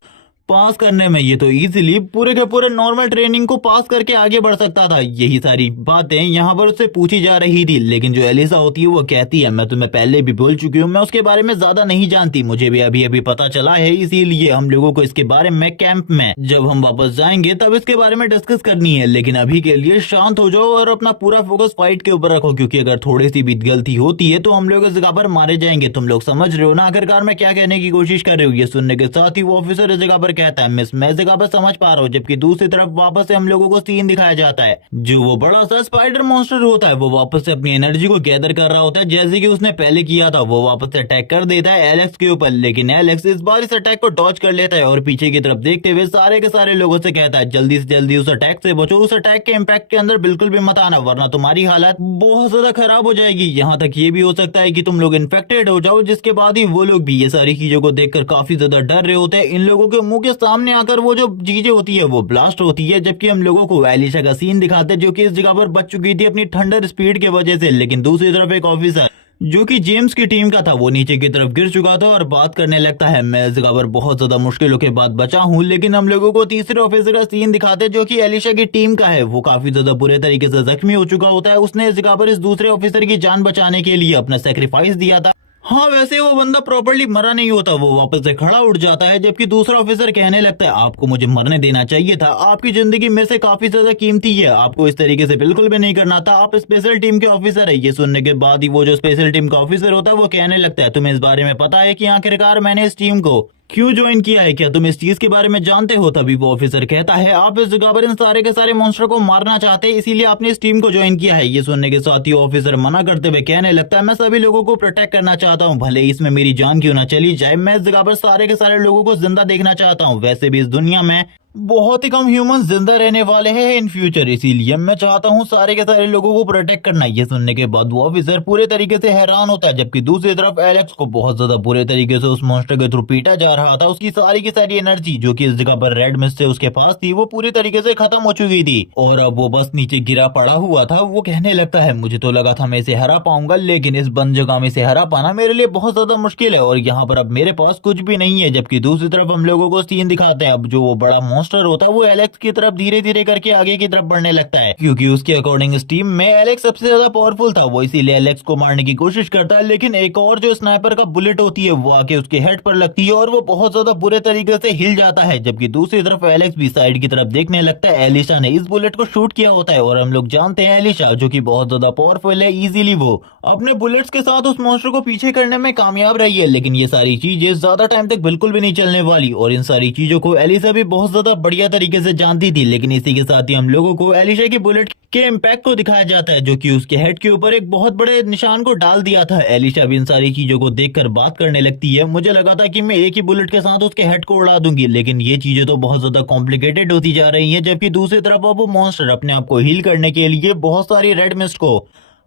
पास करने में। ये तो इजीली पूरे के पूरे नॉर्मल ट्रेनिंग को पास करके आगे बढ़ सकता था। यही सारी बातें यहाँ पर उससे पूछी जा रही थी, लेकिन जो एलिसा होती है वो कहती है, मैं तुम्हें पहले भी बोल चुकी हूँ, मैं उसके बारे में ज्यादा नहीं जानती, मुझे भी अभी अभी पता चला है, इसीलिए हम लोगों को इसके बारे में कैंप में जब हम वापस जाएंगे तब इसके बारे में डिस्कस करनी है। लेकिन अभी के लिए शांत हो जाओ और अपना पूरा फोकस फाइट के ऊपर रखो, क्योंकि अगर थोड़ी सी भी गलती होती है तो हम लोग इस जगह पर मारे जाएंगे। तुम लोग समझ रहे हो ना आखिरकार मैं क्या कहने की कोशिश कर रही हूँ। ये सुनने के साथ ही वो ऑफिसर इस जगह पर कहता है, मिस मैं जगह पर समझ पा रहा हूँ। जबकि दूसरी तरफ वापस से हम लोगों को सीन दिखाया जाता है, जो वो बड़ा सा स्पाइडर मॉन्स्टर होता है वो वापस से अपनी एनर्जी को गैदर कर रहा होता है, जैसे कि उसने पहले किया था। वो वापस से अटैक कर देता है एलेक्स के ऊपर, लेकिन एलेक्स इस बार इस अटैक को डॉज कर लेता है और पीछे की तरफ देखते हुए सारे के सारे लोगों से कहता है, जल्दी से जल्दी उस अटैक से बचो, उस अटैक के इम्पैक्ट के अंदर बिल्कुल भी मत आना, वरना तुम्हारी हालत बहुत ज्यादा खराब हो जाएगी। यहाँ तक ये भी हो सकता है कि तुम लोग इन्फेक्टेड हो जाओ, जिसके बाद ही वो लोग भी ये सारी चीजों को देखकर काफी ज्यादा डर रहे होते हैं। इन लोगों के मुंह के सामने आकर वो जो चीजें होती है वो ब्लास्ट होती है, जबकि हम लोगों को एलिशा का सीन दिखाते हैं जो कि इस जगह पर बच चुकी थी अपनी थंडर स्पीड के वजह से। लेकिन दूसरी तरफ एक ऑफिसर जो कि जेम्स की टीम का था वो नीचे की तरफ गिर चुका था और बात करने लगता है, मैं इस जगह पर बहुत ज्यादा मुश्किलों के बाद बचा हूँ। लेकिन हम लोगों को तीसरे ऑफिसर का सीन दिखाते जो कि एलिशा की टीम का है, वो काफी ज्यादा बुरे तरीके से जख्मी हो चुका होता है। उसने इस जगह पर इस दूसरे ऑफिसर की जान बचाने के लिए अपना सेक्रीफाइस दिया था। हाँ, वैसे वो बंदा प्रॉपर्ली मरा नहीं होता, वो वापस से खड़ा उठ जाता है। जबकि दूसरा ऑफिसर कहने लगता है, आपको मुझे मरने देना चाहिए था, आपकी जिंदगी मेरे से काफी ज्यादा कीमती है, आपको इस तरीके से बिल्कुल भी नहीं करना था, आप स्पेशल टीम के ऑफिसर है। ये सुनने के बाद ही वो जो स्पेशल टीम का ऑफिसर होता है वो कहने लगता है, तुम्हें इस बारे में पता है कि आखिरकार मैंने इस टीम को क्यों ज्वाइन किया है, क्या तुम इस चीज के बारे में जानते हो? तभी वो ऑफिसर कहता है, आप इस जगह पर इन सारे के सारे मॉन्स्टर को मारना चाहते हैं, इसीलिए आपने इस टीम को ज्वाइन किया है। ये सुनने के साथ ही ऑफिसर मना करते हुए कहने लगता है, मैं सभी लोगों को प्रोटेक्ट करना चाहता हूँ, भले इसमें मेरी जान क्यों ना चली जाए, मैं इस जगह पर सारे के सारे लोगों को जिंदा देखना चाहता हूँ। वैसे भी इस दुनिया में बहुत ही कम ह्यूमन जिंदा रहने वाले हैं इन फ्यूचर, इसीलिए मैं चाहता हूँ सारे के सारे लोगों को प्रोटेक्ट करना। ये सुनने के बाद वो ऑफिसर पूरे तरीके से हैरान होता है। जबकि दूसरी तरफ एलेक्स को बहुत ज्यादा बुरे तरीके से उस मॉन्स्टर के थ्रू पीटा जा रहा था। उसकी सारी की सारी एनर्जी जो कि इस जगह पर रेड मिस्ट से उसके पास थी वो पूरी तरीके से खत्म हो चुकी थी और अब वो बस नीचे गिरा पड़ा हुआ था। वो कहने लगता है, मुझे तो लगा था मैं इसे हरा पाऊंगा, लेकिन इस बंद जगह में इसे हरा पाना मेरे लिए बहुत ज्यादा मुश्किल है और यहाँ पर अब मेरे पास कुछ भी नहीं है। जबकि दूसरी तरफ हम लोगों को सीन दिखाते हैं, अब जो वो बड़ा मॉन्स्टर होता है वो एलेक्स की तरफ धीरे धीरे करके आगे की तरफ बढ़ने लगता है, क्योंकि उसके अकॉर्डिंग इस टीम में एलेक्स सबसे ज्यादा पावरफुल था। वो इसीलिए एलेक्स को मारने की कोशिश करता है, लेकिन एक और जो स्नाइपर का बुलेट होती है वो आके उसके हेड पर लगती है और वो बहुत ज्यादा बुरे तरीके से हिल जाता है। जबकि दूसरी तरफ एलेक्स भी साइड की तरफ देखने लगता है, एलिशा ने इस बुलेट को शूट किया होता है और हम लोग जानते हैं एलिशा जो कि बहुत ज्यादा पावरफुल है, इजीली वो अपने बुलेट्स के साथ उस मॉन्स्टर को पीछे करने में कामयाब रही है। लेकिन ये सारी चीजें ज्यादा टाइम तक बिल्कुल भी नहीं चलने वाली और इन सारी चीजों को एलिशा भी बहुत ज्यादा बढ़िया तरीके से जानती थी। लेकिन इसी के साथ ही हम लोगों को एलिशा की बुलेट के इम्पैक्ट को दिखाया जाता है, जो कि उसके हेड के ऊपर एक बहुत बड़े निशान को डाल दिया था। एलिशा भी इन सारी चीजों को देखकर बात करने लगती है, मुझे लगा था कि मैं एक ही बुलेट के साथ उसके हेड को उड़ा दूंगी, लेकिन ये चीजें तो बहुत ज्यादा कॉम्प्लिकेटेड होती जा रही हैं। जबकि दूसरी तरफ अब वो मॉन्स्टर अपने आप को हील करने के लिए बहुत सारी रेड मिस्ट को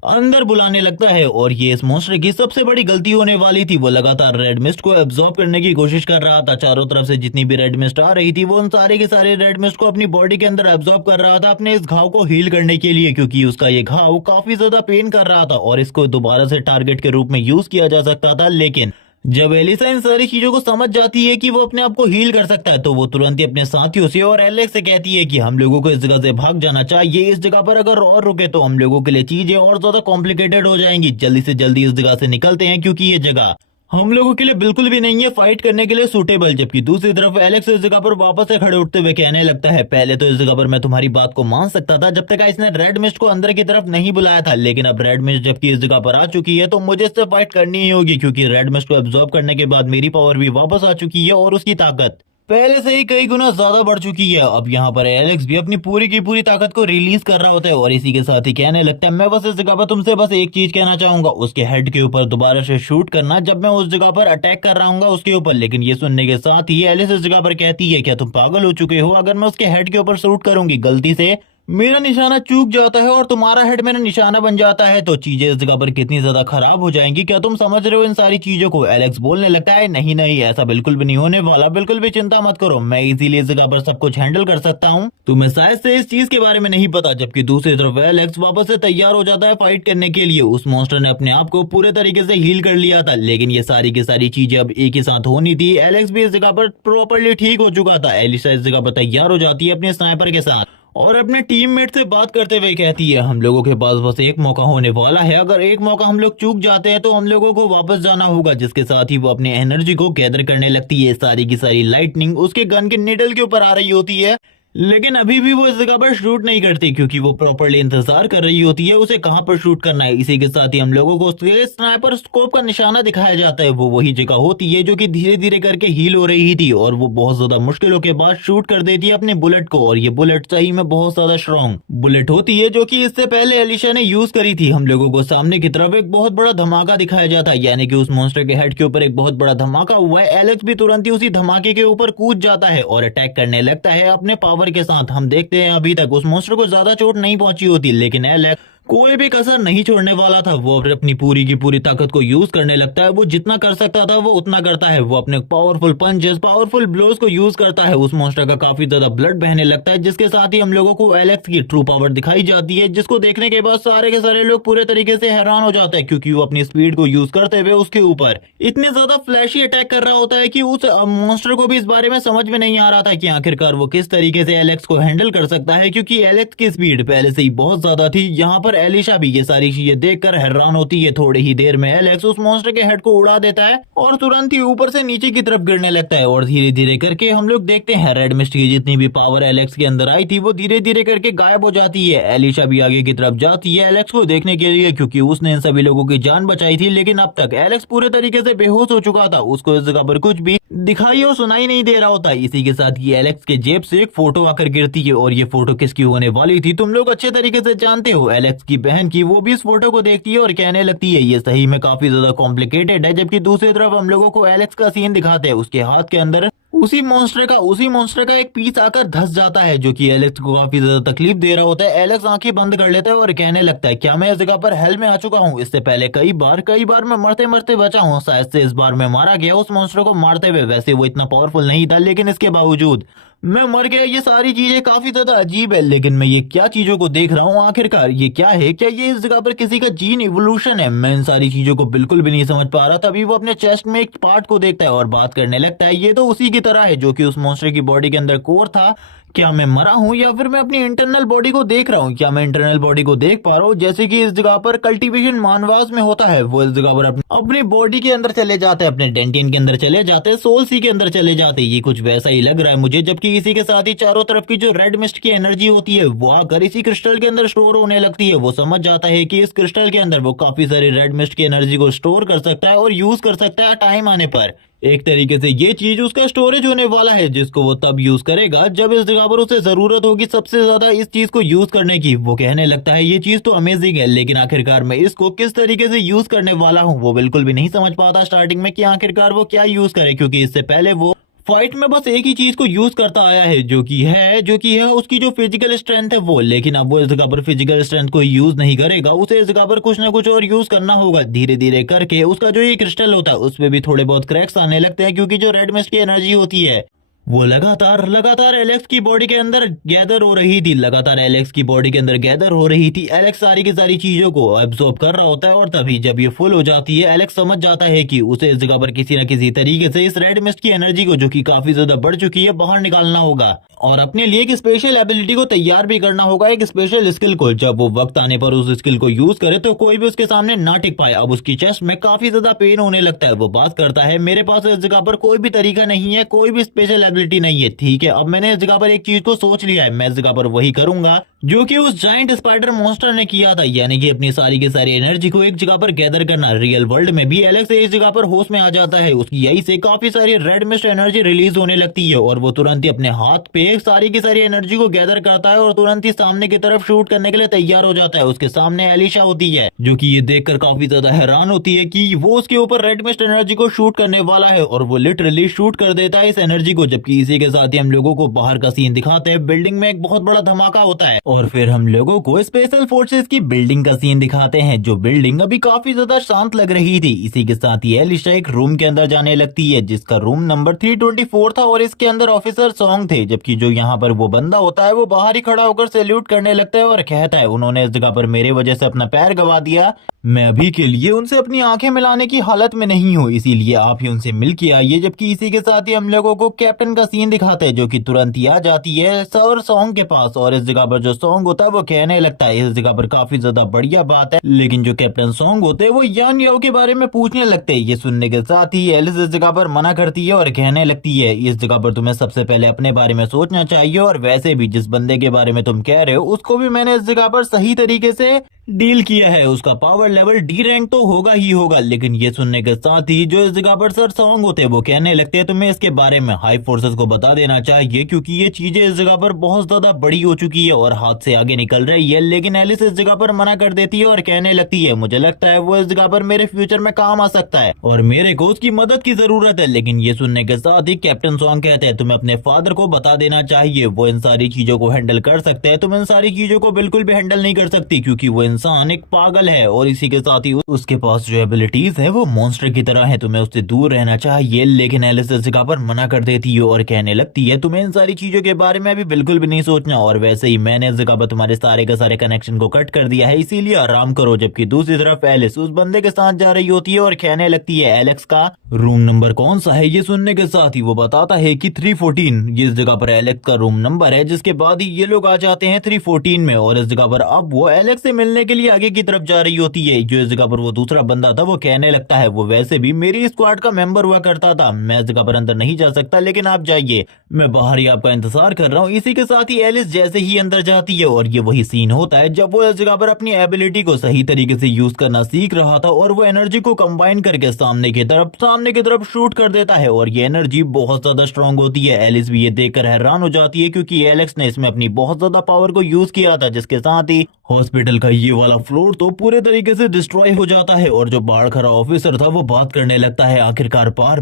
अंदर बुलाने लगता है और ये इस मॉन्स्टर की सबसे बड़ी गलती होने वाली थी। वो लगातार रेड मिस्ट को एब्जॉर्ब करने की कोशिश कर रहा था, चारों तरफ से जितनी भी रेड मिस्ट आ रही थी वो उन सारे के सारे रेड मिस्ट को अपनी बॉडी के अंदर एब्जॉर्ब कर रहा था अपने इस घाव को हील करने के लिए, क्योंकि उसका ये घाव काफी ज्यादा पेन कर रहा था और इसको दोबारा से टारगेट के रूप में यूज किया जा सकता था। लेकिन जब एलिसा इन सारी चीजों को समझ जाती है कि वो अपने आप को हील कर सकता है तो वो तुरंत ही अपने साथियों से और एलेक्स से कहती है कि हम लोगों को इस जगह से भाग जाना चाहिए, इस जगह पर अगर और रुके तो हम लोगों के लिए चीजें और ज्यादा कॉम्प्लिकेटेड हो जाएंगी, जल्दी से जल्दी इस जगह से निकलते हैं क्योंकि ये जगह हम लोगों के लिए बिल्कुल भी नहीं है फाइट करने के लिए सूटेबल। जबकि दूसरी तरफ एलेक्स इस जगह पर वापस से खड़े उठते हुए कहने लगता है, पहले तो इस जगह पर मैं तुम्हारी बात को मान सकता था जब तक इसने रेड मिस्ट को अंदर की तरफ नहीं बुलाया था, लेकिन अब रेड मिस्ट जबकि इस जगह पर आ चुकी है तो मुझे इससे फाइट करनी ही होगी, क्योंकि रेड मिस्ट को एब्जॉर्ब करने के बाद मेरी पावर भी वापस आ चुकी है और उसकी ताकत पहले से ही कई गुना ज्यादा बढ़ चुकी है। अब यहाँ पर एलेक्स भी अपनी पूरी की पूरी ताकत को रिलीज कर रहा होता है और इसी के साथ ही कहने लगता है, मैं बस इस जगह पर तुमसे बस एक चीज कहना चाहूंगा, उसके हेड के ऊपर दोबारा से शूट करना जब मैं उस जगह पर अटैक कर रहा हूँ उसके ऊपर। लेकिन ये सुनने के साथ ही एलिस इस जगह पर कहती है, क्या तुम पागल हो चुके हो? अगर मैं उसके हेड के ऊपर शूट करूंगी गलती से मेरा निशाना चूक जाता है और तुम्हारा हेड मेरा निशाना बन जाता है तो चीजें इस जगह पर कितनी ज्यादा खराब हो जाएंगी, क्या तुम समझ रहे हो इन सारी चीजों को? एलेक्स बोलने लगता है, नहीं नहीं ऐसा बिल्कुल भी नहीं होने वाला, बिल्कुल भी चिंता मत करो, मैं इसीलिए इस जगह पर सब कुछ हैंडल कर सकता हूँ। तुम्हें शायद से इस चीज के बारे में नहीं पता। जबकि दूसरी तरफ एलेक्स वापस से तैयार हो जाता है फाइट करने के लिए। उस मॉन्स्टर ने अपने आप को पूरे तरीके से हील कर लिया था, लेकिन ये सारी की सारी चीजें अब एक ही साथ होनी थी। एलेक्स भी इस जगह पर प्रॉपरली ठीक हो चुका था। एलिसा इस जगह पर तैयार हो जाती है अपने स्नाइपर के साथ और अपने टीममेट से बात करते हुए कहती है, हम लोगों के पास बस एक मौका होने वाला है, अगर एक मौका हम लोग चूक जाते हैं तो हम लोगों को वापस जाना होगा। जिसके साथ ही वो अपनी एनर्जी को गैदर करने लगती है। सारी की सारी लाइटनिंग उसके गन के निडल के ऊपर आ रही होती है, लेकिन अभी भी वो इस जगह पर शूट नहीं करती क्योंकि वो प्रॉपरली इंतजार कर रही होती है उसे कहां पर शूट करना है। इसी के साथ ही हम लोगों को उसके स्नाइपर स्कोप का निशाना दिखाया जाता है। वो वही जगह होती है जो कि धीरे धीरे करके हील हो रही थी और वो बहुत ज्यादा मुश्किलों के बाद शूट कर देती है अपने बुलेट को। और ये बुलेट सही में बहुत ज्यादा स्ट्रॉन्ग बुलेट होती है जो कि इससे पहले एलिशा ने यूज करी थी। हम लोगों को सामने की तरफ एक बहुत बड़ा धमाका दिखाया जाता है, यानी कि उस मॉन्स्टर के हेड के ऊपर एक बहुत बड़ा धमाका हुआ है। एलेक्स भी तुरंत ही उसी धमाके के ऊपर कूद जाता है और अटैक करने लगता है अपने पावर के साथ। हम देखते हैं अभी तक उस मॉन्स्टर को ज्यादा चोट नहीं पहुंची होती, लेकिन एलेक्स कोई भी कसर नहीं छोड़ने वाला था। वो अपनी पूरी की पूरी ताकत को यूज करने लगता है। वो जितना कर सकता था वो उतना करता है। वो अपने पावरफुल पंचेस पावरफुल ब्लोज को यूज करता है। उस मॉन्स्टर का काफी ज्यादा ब्लड बहने लगता है, जिसके साथ ही हम लोगों को एलेक्स की ट्रू पावर दिखाई जाती है, जिसको देखने के बाद सारे के सारे लोग पूरे तरीके से हैरान हो जाते हैं क्योंकि वो अपनी स्पीड को यूज करते हुए उसके ऊपर इतने ज्यादा फ्लैशी अटैक कर रहा होता है कि उस मॉन्स्टर को भी इस बारे में समझ में नहीं आ रहा था कि आखिरकार वो किस तरीके से एलेक्स को हैंडल कर सकता है, क्योंकि एलेक्स की स्पीड पहले से ही बहुत ज्यादा थी। यहाँ पर एलिशा भी ये सारी चीजें देखकर हैरान होती है। थोड़ी ही देर में एलेक्स उस मॉन्स्टर के हेड को उड़ा देता है और तुरंत ही ऊपर से नीचे की तरफ गिरने लगता है और धीरे धीरे करके हम लोग देखते हैं रेड मिस्ट की जितनी भी पावर एलेक्स के अंदर आई थी वो धीरे धीरे करके गायब हो जाती है। एलिशा भी आगे की तरफ जाती है एलेक्स को देखने के लिए क्योंकि उसने इन सभी लोगों की जान बचाई थी, लेकिन अब तक एलेक्स पूरे तरीके से बेहोश हो चुका था। उसको इस जगह पर कुछ भी दिखाई और सुनाई नहीं दे रहा होता। इसी के साथ ही एलेक्स के जेब से एक फोटो आकर गिरती है और ये फोटो किसकी होने वाली थी तुम लोग अच्छे तरीके से जानते हो, एलेक्स की बहन की। वो भी इस फोटो को देखती है और कहने लगती है ये सही में काफी ज्यादा कॉम्प्लिकेटेड है। जबकि दूसरी तरफ हम लोगों को एलेक्स का सीन दिखाते हैं, उसके हाथ के अंदर उसी मॉन्स्टर का एक पीस आकर धस जाता है जो कि एलेक्स को काफी ज्यादा तकलीफ दे रहा होता है। एलेक्स आंखें बंद कर लेता है और कहने लगता है, क्या मैं इस जगह पर हेल में आ चुका हूँ? इससे पहले कई बार मैं मरते मरते बचा हूँ, शायद से इस बार मैं मारा गया उस मॉन्स्टर को मारते हुए। वैसे वो इतना पावरफुल नहीं था लेकिन इसके बावजूद मैं मर गया। ये सारी चीजें काफी ज्यादा अजीब है, लेकिन मैं ये क्या चीजों को देख रहा हूँ? आखिरकार ये क्या है? क्या ये इस जगह पर किसी का जीन इवोल्यूशन है? मैं इन सारी चीजों को बिल्कुल भी नहीं समझ पा रहा। तभी वो अपने चेस्ट में एक पार्ट को देखता है और बात करने लगता है, ये तो उसी की तरह है जो कि उस मॉन्स्टर की बॉडी के अंदर कोर था। क्या मैं मरा हूँ या फिर मैं अपनी इंटरनल बॉडी को देख रहा हूँ? क्या मैं इंटरनल बॉडी को देख पा रहा हूँ? जैसे कि इस जगह पर कल्टीवेशन मानवास में होता है, वो इस जगह पर अपनी बॉडी के अंदर चले जाते हैं, अपने डेंटियन के अंदर चले जाते हैं, सोल सी के अंदर चले जाते हैं। ये कुछ वैसा ही लग रहा है मुझे। जबकि इसी के साथ ही चारों तरफ की जो रेड मिस्ट की एनर्जी होती है वो आकर इसी क्रिस्टल के अंदर स्टोर होने लगती है। वो समझ जाता है कि इस क्रिस्टल के अंदर वो काफी सारी रेड मिस्ट की एनर्जी को स्टोर कर सकता है और यूज कर सकता है टाइम आने पर। एक तरीके से ये चीज उसका स्टोरेज होने वाला है जिसको वो तब यूज करेगा जब इस जगह पर उसे जरूरत होगी सबसे ज्यादा इस चीज को यूज करने की। वो कहने लगता है ये चीज तो अमेजिंग है, लेकिन आखिरकार मैं इसको किस तरीके से यूज करने वाला हूँ वो बिल्कुल भी नहीं समझ पाता स्टार्टिंग में कि आखिरकार वो क्या यूज करे, क्योंकि इससे पहले वो फाइट में बस एक ही चीज को यूज करता आया है जो कि है उसकी जो फिजिकल स्ट्रेंथ है वो। लेकिन अब वो इस जगह पर फिजिकल स्ट्रेंथ को यूज नहीं करेगा, उसे इस जगह पर कुछ ना कुछ और यूज करना होगा। धीरे धीरे करके उसका जो ये क्रिस्टल होता है उसमें भी थोड़े बहुत क्रैक्स आने लगते हैं क्योंकि जो रेड मिस्ट की एनर्जी होती है वो लगातार एलेक्स की बॉडी के अंदर गैदर हो रही थी। एलेक्स सारी की सारी चीजों को एब्जॉर्ब कर रहा होता है और तभी जब ये फुल हो जाती है एलेक्स समझ जाता है कि उसे इस जगह पर किसी न किसी तरीके से इस रेड मिस्ट की एनर्जी को जो कि काफी ज्यादा बढ़ चुकी है बाहर निकालना होगा और अपने लिए एक स्पेशल एबिलिटी को तैयार भी करना होगा, एक स्पेशल स्किल को। जब वो वक्त आने पर उस स्किल को यूज करे तो कोई भी उसके सामने ना टिक पाए। अब उसकी चेस्ट में काफी ज्यादा पेन होने लगता है। वो बात करता है, मेरे पास इस जगह पर कोई भी तरीका नहीं है, कोई भी स्पेशल एबिलिटी नहीं है। ठीक है, अब मैंने इस जगह पर एक चीज को सोच लिया है, मैं इस जगह पर वही करूंगा जो कि उस जाइंट स्पाइडर मॉन्स्टर ने किया था, यानी कि अपनी सारी की सारी एनर्जी को एक जगह पर गैदर करना। रियल वर्ल्ड में भी एलेक्स एक जगह पर होश में आ जाता है, उसकी यही से काफी सारी रेड मिस्ट एनर्जी रिलीज होने लगती है और वो तुरंत ही अपने हाथ पे सारी की सारी एनर्जी को गैदर करता है और तुरंत ही सामने की तरफ शूट करने के लिए तैयार हो जाता है। उसके सामने एलिशा होती है, जो कि ये देखकर काफी ज्यादा हैरान होती है कि वो उसके ऊपर रेड मिस्ट एनर्जी को शूट करने वाला है और वो लिटरली शूट कर देता है इस एनर्जी को। जबकि इसी के साथ ही हम लोगों को बाहर का सीन दिखाते हैं, बिल्डिंग में एक बहुत बड़ा धमाका होता है और फिर हम लोगों को स्पेशल फोर्सेस की बिल्डिंग का सीन दिखाते हैं, जो बिल्डिंग अभी काफी ज्यादा शांत लग रही थी। इसी के साथ ही एलिशा एक रूम के अंदर जाने लगती है, जिसका रूम नंबर 324 था और इसके अंदर ऑफिसर सॉन्ग थे। जबकि जो यहाँ पर वो बंदा होता है वो बाहर ही खड़ा होकर सैल्यूट करने लगता है और कहता है, उन्होंने इस जगह पर मेरे वजह से अपना पैर गवा दिया, मैं अभी के लिए उनसे अपनी आंखें मिलाने की हालत में नहीं हूँ, इसीलिए आप ही उनसे मिल के आइए। जबकि इसी के साथ ही हम लोगों को कैप्टन का सीन दिखाते हैं, जो कि तुरंत ही आ जाती है सर सॉन्ग के पास और इस जगह पर जो सॉन्ग होता है वो कहने लगता है, इस जगह पर काफी ज्यादा बढ़िया बात है। लेकिन जो कैप्टन सॉन्ग होते हैं वो यान याओ के बारे में पूछने लगते हैं। ये सुनने के साथ ही एलिस इस जगह पर मना करती है और कहने लगती है, इस जगह पर तुम्हें सबसे पहले अपने बारे में सोचना चाहिए और वैसे भी जिस बंदे के बारे में तुम कह रहे हो उसको भी मैंने इस जगह पर सही तरीके से डील किया है, उसका पावर लेवल डी रैंक तो होगा ही होगा। लेकिन ये सुनने के साथ ही जो इस जगह पर सर सॉन्ग होते हैं वो कहने लगते हैं, तुम्हें इसके बारे में हाई फोर्सेस को बता देना चाहिए, क्योंकि ये चीजें इस जगह पर बहुत ज्यादा बड़ी हो चुकी है और हाथ से आगे निकल रही है। लेकिन एलिस इस जगह पर मना कर देती है और कहने लगती है, मुझे लगता है वो इस जगह पर मेरे फ्यूचर में काम आ सकता है और मेरे को उसकी मदद की जरूरत है। लेकिन ये सुनने के साथ ही कैप्टन सॉन्ग कहते हैं, तुम्हें अपने फादर को बता देना चाहिए, वो इन सारी चीजों को हैंडल कर सकते हैं, तुम इन सारी चीजों को बिल्कुल भी हैंडल नहीं कर सकती, क्योंकि वो इंसान एक पागल है और इसी के साथ ही उसके पास जो एबिलिटीज है वो मॉन्स्टर की तरह है, तुम्हें उससे दूर रहना चाहिए। लेकिन एलिस इस जगह पर मना कर देती है और कहने लगती है, तुम्हें इन सारी चीजों के बारे में अभी बिल्कुल भी नहीं सोचना और वैसे ही मैंने इस जगह पर तुम्हारे सारे के सारे कनेक्शन को कट कर दिया है, इसीलिए आराम करो। जबकि दूसरी तरफ एलिस उस बंदे के साथ जा रही होती है और कहने लगती है, एलेक्स का रूम नंबर कौन सा है? ये सुनने के साथ ही वो बताता है कि 314 ये इस जगह पर एलेक्स का रूम नंबर है। जिसके बाद ही ये लोग आ जाते हैं 314 में और इस जगह पर अब वो एलेक्स से मिलने के लिए आगे की तरफ जा रही होती है। जो इस जगह पर वो दूसरा बंदा था वो कहने लगता है, वो वैसे भी मेरी स्क्वाड का मेंबर हुआ करता था, मैं इस जगह पर अंदर नहीं जा सकता, लेकिन आप जाइए, मैं बाहर ही आपका इंतजार कर रहा हूँ। इसी के साथ ही एलिस जैसे ही अंदर जाती है और ये वही सीन होता है जब वो इस जगह पर अपनी एबिलिटी को सही तरीके से यूज करना सीख रहा था और वो एनर्जी को कंबाइन करके सामने की तरफ शूट कर देता है और ये एनर्जी बहुत ज्यादा स्ट्रांग होती है। एलिस भी ये देखकर हैरान हो जाती है, क्योंकि एलेक्स ने इसमें अपनी बहुत ज्यादा पावर को यूज किया था, जिसके साथ ही हॉस्पिटल का ये वाला फ्लोर तो पूरे तरीके से डिस्ट्रॉय हो जाता है। और जो बाहर खड़ा ऑफिसर था वो बात करने लगता है, आखिरकार बार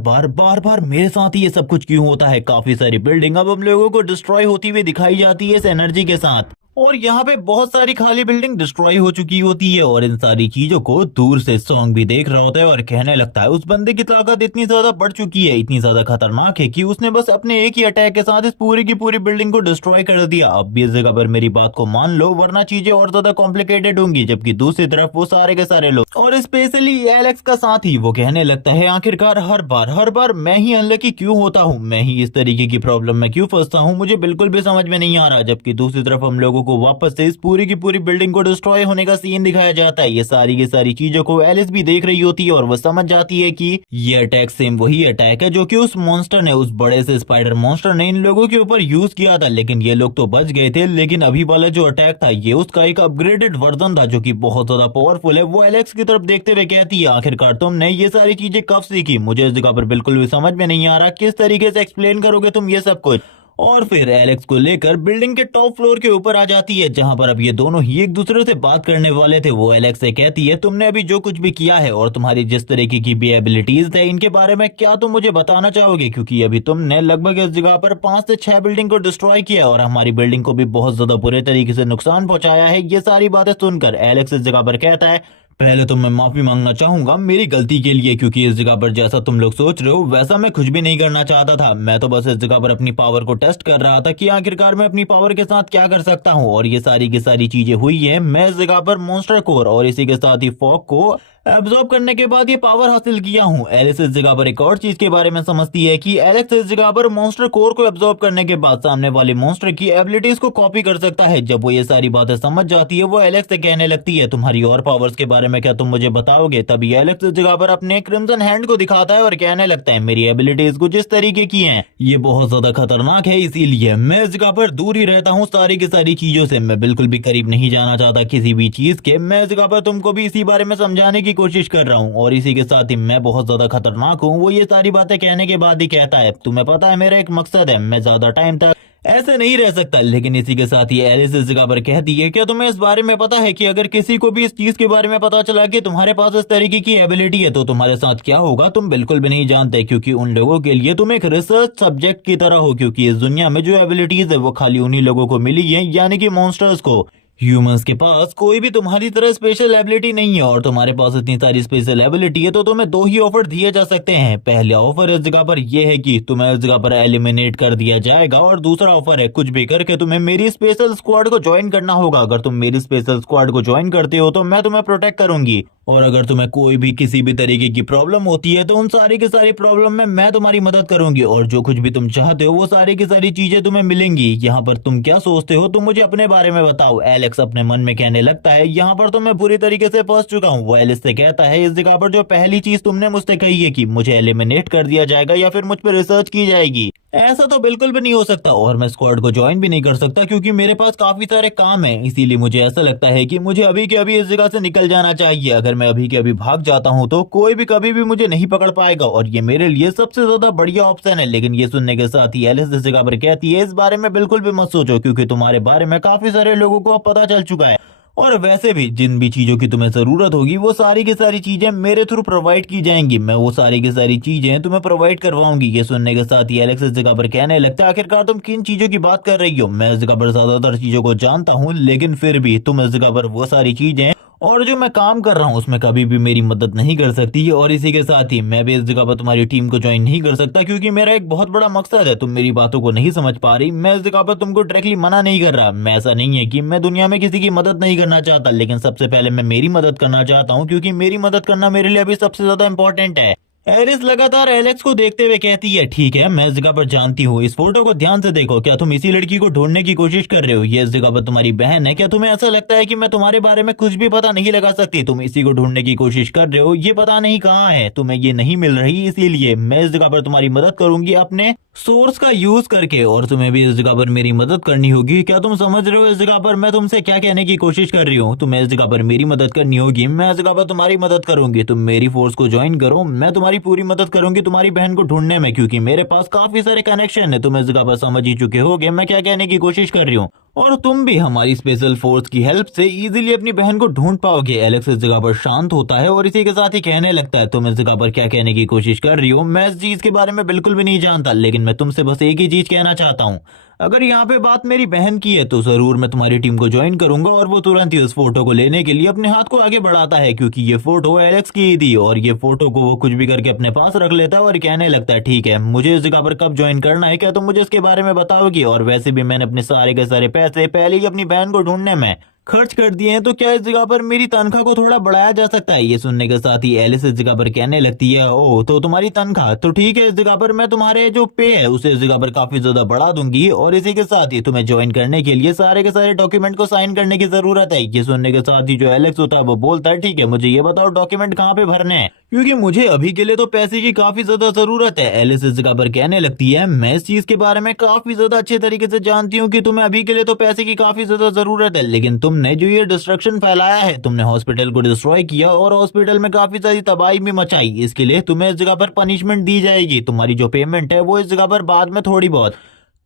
बार मेरे साथ ही ये सब कुछ क्यों होता है? काफी सारी बिल्डिंग अब हम लोगों को डिस्ट्रॉय होती हुई दिखाई जाती है इस एनर्जी के साथ, और यहाँ पे बहुत सारी खाली बिल्डिंग डिस्ट्रॉय हो चुकी होती है और इन सारी चीजों को दूर से सॉन्ग भी देख रहा होता है और कहने लगता है, उस बंदे की ताकत इतनी ज्यादा बढ़ चुकी है, इतनी ज्यादा खतरनाक है कि उसने बस अपने एक ही अटैक के साथ इस पूरी की पूरी बिल्डिंग को डिस्ट्रॉय कर दिया। अब भी इस जगह पर मेरी बात को मान लो, वरना चीजें और ज्यादा कॉम्प्लिकेटेड होंगी। जबकि दूसरी तरफ वो सारे के सारे लोग और स्पेशली एलेक्स का साथ ही वो कहने लगता है, आखिरकार हर बार मैं ही अनलकी क्यों होता हूँ, मैं ही इस तरीके की प्रॉब्लम में क्यों फंसता हूँ, मुझे बिल्कुल भी समझ में नहीं आ रहा। जबकि दूसरी तरफ हम लोगों को वापस से पूरी की पूरी बिल्डिंग को डिस्ट्रॉय होने का सीन दिखाया जाता है। ये सारी की सारी चीजों को एलिस भी देख रही होती है और वो समझ जाती है कि ये अटैक सेम वही अटैक है जो कि उस मॉन्स्टर ने, उस बड़े से स्पाइडर मॉन्स्टर ने इन लोगों के ऊपर यूज किया था। लेकिन ये लोग तो बच गए थे, लेकिन अभी वाला जो अटैक था ये उसका एक अपग्रेडेड वर्जन था जो कि बहुत ज्यादा पावरफुल है। वो एलेक्स की तरफ देखते हुए कहती है, आखिरकार तुमने ये सारी चीजें कब सीखी? मुझे इस जगह पर बिल्कुल भी समझ में नहीं आ रहा, किस तरीके से एक्सप्लेन करोगे तुम ये सब कुछ? और फिर एलेक्स को लेकर बिल्डिंग के टॉप फ्लोर के ऊपर आ जाती है, जहां पर अब ये दोनों ही एक दूसरे से बात करने वाले थे। वो एलेक्स से कहती है, तुमने अभी जो कुछ भी किया है और तुम्हारी जिस तरीके की भी एबिलिटीज है, इनके बारे में क्या तुम मुझे बताना चाहोगे? क्योंकि अभी तुमने लगभग इस जगह पर 5 से 6 बिल्डिंग को डिस्ट्रॉय किया और हमारी बिल्डिंग को भी बहुत ज्यादा बुरे तरीके से नुकसान पहुंचाया है। ये सारी बातें सुनकर एलेक्स इस जगह पर कहता है, पहले तो मैं माफी मांगना चाहूंगा मेरी गलती के लिए, क्योंकि इस जगह पर जैसा तुम लोग सोच रहे हो वैसा मैं कुछ भी नहीं करना चाहता था। मैं तो बस इस जगह पर अपनी पावर को टेस्ट कर रहा था कि आखिरकार मैं अपनी पावर के साथ क्या कर सकता हूँ, और ये सारी की सारी चीजें हुई है। मैं इस जगह पर मॉन्स्टर कोर और इसी के साथ ही फॉग को एब्जॉर्ब करने के बाद ये पावर हासिल किया हूँ। एलिस इस जगह पर एक और चीज के बारे में समझती है कि एलेक्स इस जगह पर मॉन्स्टर कोर को एब्जॉर्ब करने के बाद सामने वाले मॉन्स्टर की एबिलिटीज को कॉपी कर सकता है। जब वो ये सारी बातें समझ जाती है वो एलेक्स से कहने लगती है तुम्हारी और पावर्स के बारे में क्या तुम मुझे बताओगे। तभी एलेक्स इस जगह पर अपने क्रिम्सन हैंड को दिखाता है और कहने लगता है मेरी एबिलिटीज कुछ इस तरीके की है, ये बहुत ज्यादा खतरनाक है, इसीलिए मैं इस जगह पर दूर ही रहता हूँ सारी की सारी चीजों से। मैं बिल्कुल भी करीब नहीं जाना चाहता किसी भी चीज के। मैं इस जगह पर तुमको भी इसी बारे में समझाने की कोशिश कर रहा हूँ और इसी के साथ ही मैं बहुत ज्यादा खतरनाक हूँ। वो ये सारी बातें कहने के बाद ही कहता है तुम्हें पता है मेरा एक मकसद है, मैं ज्यादा टाइम तक ऐसे नहीं रह सकता। लेकिन इसी के साथ ही एलिस इस जगह पर कहती है क्या तुम्हें इस बारे में पता है कि अगर किसी को भी इस चीज के बारे में पता चला कि तुम्हारे पास इस तरीके की एबिलिटी है तो तुम्हारे साथ क्या होगा। तुम बिल्कुल भी नहीं जानते क्योंकि उन लोगों के लिए तुम एक रिसर्च सब्जेक्ट की तरह हो, क्योंकि इस दुनिया में जो एबिलिटीज है वो खाली उन्हीं लोगों को मिली है, यानी कि मॉन्स्टर्स को। ह्यूमंस के पास कोई भी तुम्हारी तरह स्पेशल एबिलिटी नहीं है और तुम्हारे पास इतनी सारी स्पेशल एबिलिटी है तो तुम्हें दो ही ऑफर दिए जा सकते हैं। पहला ऑफर इस जगह पर यह है कि तुम्हें इस जगह पर एलिमिनेट कर दिया जाएगा और दूसरा ऑफर है कुछ भी करके तुम्हें मेरी स्पेशल स्क्वाड को ज्वाइन करना होगा। अगर तुम मेरी स्पेशल स्क्वाड को ज्वाइन करते हो तो मैं तुम्हें प्रोटेक्ट करूंगी और अगर तुम्हें कोई भी किसी भी तरीके की प्रॉब्लम होती है तो उन सारी की सारी प्रॉब्लम में मैं तुम्हारी मदद करूंगी और जो कुछ भी तुम चाहते हो वो सारी की सारी चीजें तुम्हें मिलेंगी। यहाँ पर तुम क्या सोचते हो, तुम मुझे अपने बारे में बताओ। एलेक्स अपने मन में कहने लगता है यहाँ पर तो मैं पूरी तरीके से फंस चुका हूँ। वो एलिस से कहता है इस जगह पर जो पहली चीज तुमने मुझसे कही है कि मुझे एलिमिनेट कर दिया जाएगा या फिर मुझ पर रिसर्च की जाएगी, ऐसा तो बिल्कुल भी नहीं हो सकता और मैं स्क्वाड को ज्वाइन भी नहीं कर सकता क्योंकि मेरे पास काफी सारे काम हैं। इसीलिए मुझे ऐसा लगता है कि मुझे अभी के अभी इस जगह से निकल जाना चाहिए। अगर मैं अभी के अभी भाग जाता हूँ तो कोई भी कभी भी मुझे नहीं पकड़ पाएगा और ये मेरे लिए सबसे ज्यादा बढ़िया ऑप्शन है। लेकिन ये सुनने के साथ ही एलिस इस जगह पर कहती है इस बारे में बिल्कुल भी मत सोचो क्योंकि तुम्हारे बारे में काफी सारे लोगों को अब पता चल चुका है और वैसे भी जिन भी चीजों की तुम्हें जरूरत होगी वो सारी की सारी चीजें मेरे थ्रू प्रोवाइड की जाएंगी। मैं वो सारी की सारी चीजें तुम्हें प्रोवाइड करवाऊंगी। ये सुनने के साथ ही एलेक्स इस जगह पर कहने लगता है आखिरकार तुम किन चीजों की बात कर रही हो। मैं इस जगह पर ज्यादातर चीजों को जानता हूँ लेकिन फिर भी तुम इस जगह पर वो सारी चीजें और जो मैं काम कर रहा हूँ उसमें कभी भी मेरी मदद नहीं कर सकती और इसी के साथ ही मैं भी इस जगह पर तुम्हारी टीम को ज्वाइन नहीं कर सकता क्योंकि मेरा एक बहुत बड़ा मकसद है। तुम मेरी बातों को नहीं समझ पा रही। मैं इस जगह पर तुमको डायरेक्टली मना नहीं कर रहा। मैं ऐसा नहीं है कि मैं दुनिया में किसी की मदद नहीं करना चाहता, लेकिन सबसे पहले मैं मेरी मदद करना चाहता हूँ क्योंकि मेरी मदद करना मेरे लिए अभी सबसे ज्यादा इंपॉर्टेंट है। एरिस लगातार एलेक्स को देखते हुए कहती है ठीक है मैं इस जगह पर जानती हूँ, इस फोटो को ध्यान से देखो। क्या तुम इसी लड़की को ढूंढने की कोशिश कर रहे हो? ये इस जगह पर तुम्हारी बहन है। क्या तुम्हें ऐसा लगता है कि मैं तुम्हारे बारे में कुछ भी पता नहीं लगा सकती? तुम इसी को ढूंढने की कोशिश कर रहे हो, ये पता नहीं कहाँ है, तुम्हें ये नहीं मिल रही, इसीलिए मैं इस जगह पर तुम्हारी मदद करूंगी अपने सोर्स का यूज करके और तुम्हें भी इस जगह पर मेरी मदद करनी होगी। क्या तुम समझ रहे हो इस जगह पर मैं तुमसे क्या कहने की कोशिश कर रही हूँ? तुम्हें इस जगह पर मेरी मदद करनी होगी, मैं इस जगह पर तुम्हारी मदद करूंगी। तुम मेरी फोर्स को ज्वाइन करो, मैं तुम्हारी पूरी मदद करूंगी तुम्हारी बहन को ढूंढने में क्योंकि मेरे पास काफी सारे कनेक्शन है। तुम इस जगह पर समझ ही चुके होगे मैं क्या कहने की कोशिश कर रही हूँ और तुम भी हमारी स्पेशल फोर्स की हेल्प से इजीली अपनी बहन को ढूंढ पाओगे। एलेक्स इस जगह पर शांत होता है और इसी के साथ ही कहने लगता है तुम इस जगह पर क्या कहने की कोशिश कर रही हो? मैं इस चीज के बारे में बिल्कुल भी नहीं जानता, लेकिन मैं तुमसे बस एक ही चीज कहना चाहता हूँ। अगर यहाँ पे बात मेरी बहन की है तो जरूर मैं तुम्हारी टीम को ज्वाइन करूंगा और वो तुरंत ही उस फोटो को लेने के लिए अपने हाथ को आगे बढ़ाता है क्योंकि ये फोटो एलेक्स की ही थी और ये फोटो को वो कुछ भी करके अपने पास रख लेता है और कहने लगता है ठीक है मुझे इस जगह पर कब ज्वाइन करना है, क्या तुम मुझे इसके बारे में बताओगी? और वैसे भी मैंने अपने सारे के सारे पैसे पहले ही अपनी बहन को ढूंढने में खर्च कर दिए हैं तो क्या इस जगह पर मेरी तनख्वाह को थोड़ा बढ़ाया जा सकता है? ये सुनने के साथ ही एलिस इस जगह पर कहने लगती है ओह तो तुम्हारी तनख्वाह तो ठीक है, इस जगह पर मैं तुम्हारे जो पे है उसे इस जगह पर काफी ज्यादा बढ़ा दूंगी और इसी के साथ ही तुम्हें ज्वाइन करने के लिए सारे के सारे डॉक्यूमेंट को साइन करने की जरूरत है। ये सुनने के साथ ही जो एलेक्स होता है वो बोलता है ठीक है मुझे ये बताओ डॉक्यूमेंट कहाँ पे भरने हैं क्योंकि मुझे अभी के लिए तो पैसे की काफी ज्यादा जरूरत है। एलिस इस जगह पर कहने लगती है मैं इस चीज के बारे में काफी ज्यादा अच्छे तरीके से जानती हूँ कि तुम्हें अभी के लिए तो पैसे की काफी ज्यादा जरूरत है, लेकिन तुमने जो ये डिस्ट्रक्शन फैलाया है, तुमने हॉस्पिटल को डिस्ट्रॉय किया और हॉस्पिटल में काफी सारी तबाही भी मचाई, इसके लिए तुम्हें इस जगह पर पनिशमेंट दी जाएगी। तुम्हारी जो पेमेंट है वो इस जगह पर बाद में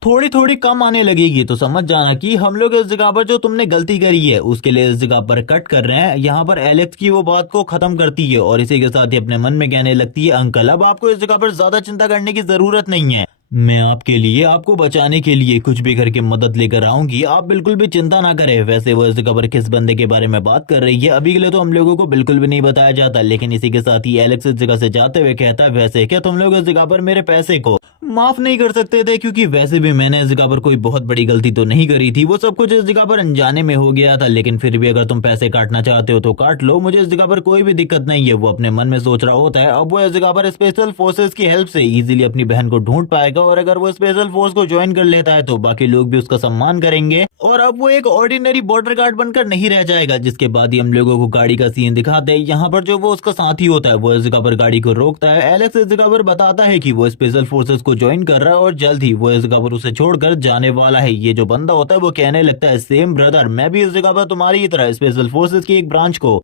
थोड़ी थोड़ी कम आने लगेगी। तो समझ जाना कि हम लोग इस जगह पर जो तुमने गलती करी है उसके लिए इस जगह पर कट कर रहे हैं। यहाँ पर एलेक्स की वो बात को खत्म करती है और इसी के साथ ही अपने मन में कहने लगती है अंकल अब आपको इस जगह पर ज्यादा चिंता करने की जरूरत नहीं है, मैं आपके लिए, आपको बचाने के लिए कुछ भी करके मदद लेकर आऊंगी, आप बिल्कुल भी चिंता ना करें। वैसे वो इस खबर किस बंदे के बारे में बात कर रही है अभी के लिए तो हम लोगों को बिल्कुल भी नहीं बताया जाता, लेकिन इसी के साथ ही एलेक्स इस जगह से जाते हुए कहता है, वैसे क्या तुम लोग इस जगह पर मेरे पैसे को माफ नहीं कर सकते थे? क्योंकि वैसे भी मैंने इस जगह पर कोई बहुत बड़ी गलती तो नहीं करी थी, वो सब कुछ इस जगह पर अनजाने में हो गया था, लेकिन फिर भी अगर तुम पैसे काटना चाहते हो तो काट लो, मुझे इस जगह पर कोई भी दिक्कत नहीं है। वो अपने मन में सोच रहा होता है अब वो इस जगह पर स्पेशल फोर्सेस की हेल्प से इजीली अपनी बहन को ढूंढ पाएगा, और अगर वो स्पेशल फोर्स को ज्वाइन कर लेता है तो बाकी लोग भी उसका सम्मान करेंगे, और अब वो एक ऑर्डिनरी बॉर्डर गार्ड बनकर नहीं रह जाएगा। जिसके बाद ही हम लोगों को गाड़ी का सीन दिखाते हैं। यहाँ पर जो वो उसका साथी होता है वो इस जगह पर गाड़ी को रोकता है। एलेक्स इस जगह पर बताता है कि वो स्पेशल फोर्सेस को ज्वाइन कर रहा है और जल्द ही वो इस जगह पर उसे छोड़कर जाने वाला है। ये जो बंदा होता है वो कहने लगता है, सेम ब्रदर, मैं भी इस जगह पर तुम्हारी ही तरह स्पेशल फोर्सेस की एक ब्रांच को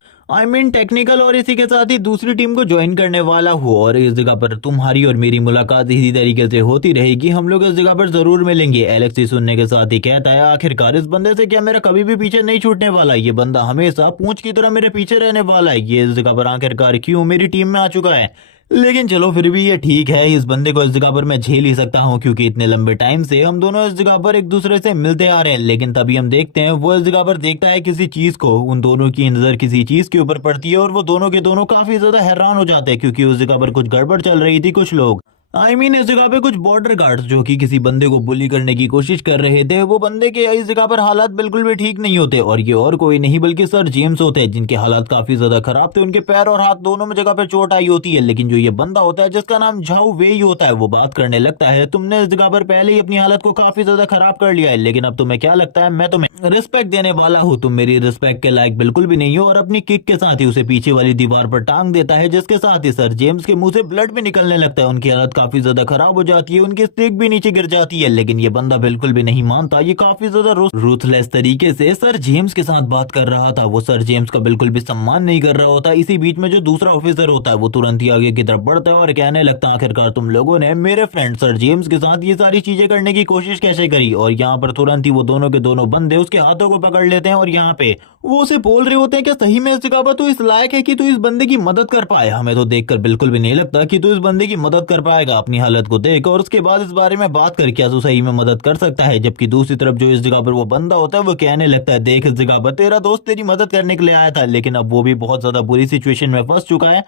टेक्निकल और इसी के साथ ही दूसरी टीम को ज्वाइन करने वाला हूँ, और इस जगह पर तुम्हारी और मेरी मुलाकात इसी तरीके से होती रहेगी, हम लोग इस जगह पर जरूर मिलेंगे। एलेक्स ही सुनने के साथ ही कहता है, आखिरकार इस बंदे से क्या मेरा कभी भी पीछे नहीं छूटने वाला, ये बंदा हमेशा पूंछ की तरह मेरे पीछे रहने वाला है, ये इस जगह पर आखिरकार क्यों मेरी टीम में आ चुका है। लेकिन चलो फिर भी ये ठीक है, इस बंदे को इस जगह पर मैं झेल ही सकता हूँ, क्योंकि इतने लंबे टाइम से हम दोनों इस जगह पर एक दूसरे से मिलते आ रहे हैं। लेकिन तभी हम देखते हैं वो इस जगह पर देखता है किसी चीज को, उन दोनों की नजर किसी चीज के ऊपर पड़ती है और वो दोनों के दोनों काफी ज्यादा हैरान हो जाते हैं, क्योंकि उस जगह पर कुछ गड़बड़ चल रही थी। कुछ लोग इस जगह पे कुछ बॉर्डर गार्ड्स जो कि किसी बंदे को बुली करने की कोशिश कर रहे थे, वो बंदे के इस जगह पर हालात बिल्कुल भी ठीक नहीं होते, और ये और कोई नहीं बल्कि सर जेम्स होते हैं, जिनके हालात काफी ज्यादा खराब थे। उनके पैर और हाथ दोनों में जगह पर चोट आई होती है। लेकिन जो ये बंदा होता है जिसका नाम झाऊ वेई होता है, वो बात करने लगता है, तुमने इस जगह पर पहले ही अपनी हालत को काफी ज्यादा खराब कर लिया है, लेकिन अब तुम्हें क्या लगता है मैं तुम्हें रिस्पेक्ट देने वाला हूँ? तुम मेरी रिस्पेक्ट के लायक बिल्कुल भी नहीं हो। और अपनी किक के साथ ही उसे पीछे वाली दीवार पर टांग देता है, जिसके साथ ही सर जेम्स के मुंह से ब्लड भी निकलने लगता है। उनकी हालत काफी ज्यादा खराब हो जाती है, उनकी स्टिक भी नीचे गिर जाती है। लेकिन ये बंदा बिल्कुल भी नहीं मानता, ये काफी ज्यादा रूथलेस तरीके से सर जेम्स के साथ बात कर रहा था। वो सर जेम्स का बिल्कुल भी सम्मान नहीं कर रहा होता। इसी बीच में जो दूसरा ऑफिसर होता है वो तुरंत ही आगे की तरफ बढ़ता है और कहने लगता है, आखिरकार तुम लोगों ने मेरे फ्रेंड सर जेम्स के साथ ये सारी चीजें करने की कोशिश कैसे करी? और यहाँ पर तुरंत ही वो दोनों के दोनों बंदे उसके हाथों को पकड़ लेते हैं, और यहाँ पे वो उसे बोल रहे होते हैं कि सही में इस जगह पर तू इस लायक है कि तू इस बंदे की मदद कर पाए? हमें तो देखकर बिल्कुल भी नहीं लगता कि तू इस बंदे की मदद कर पाएगा। अपनी हालत को देख और उसके बाद इस बारे में बात कर, क्या तू सही में मदद कर सकता है? जबकि दूसरी तरफ जो इस जगह पर वो बंदा होता है वो कहने लगता है, देख इस जगह पर तेरा दोस्त तेरी मदद करने के लिए आया था, लेकिन अब वो भी बहुत ज्यादा बुरी सिचुएशन में फंस चुका है।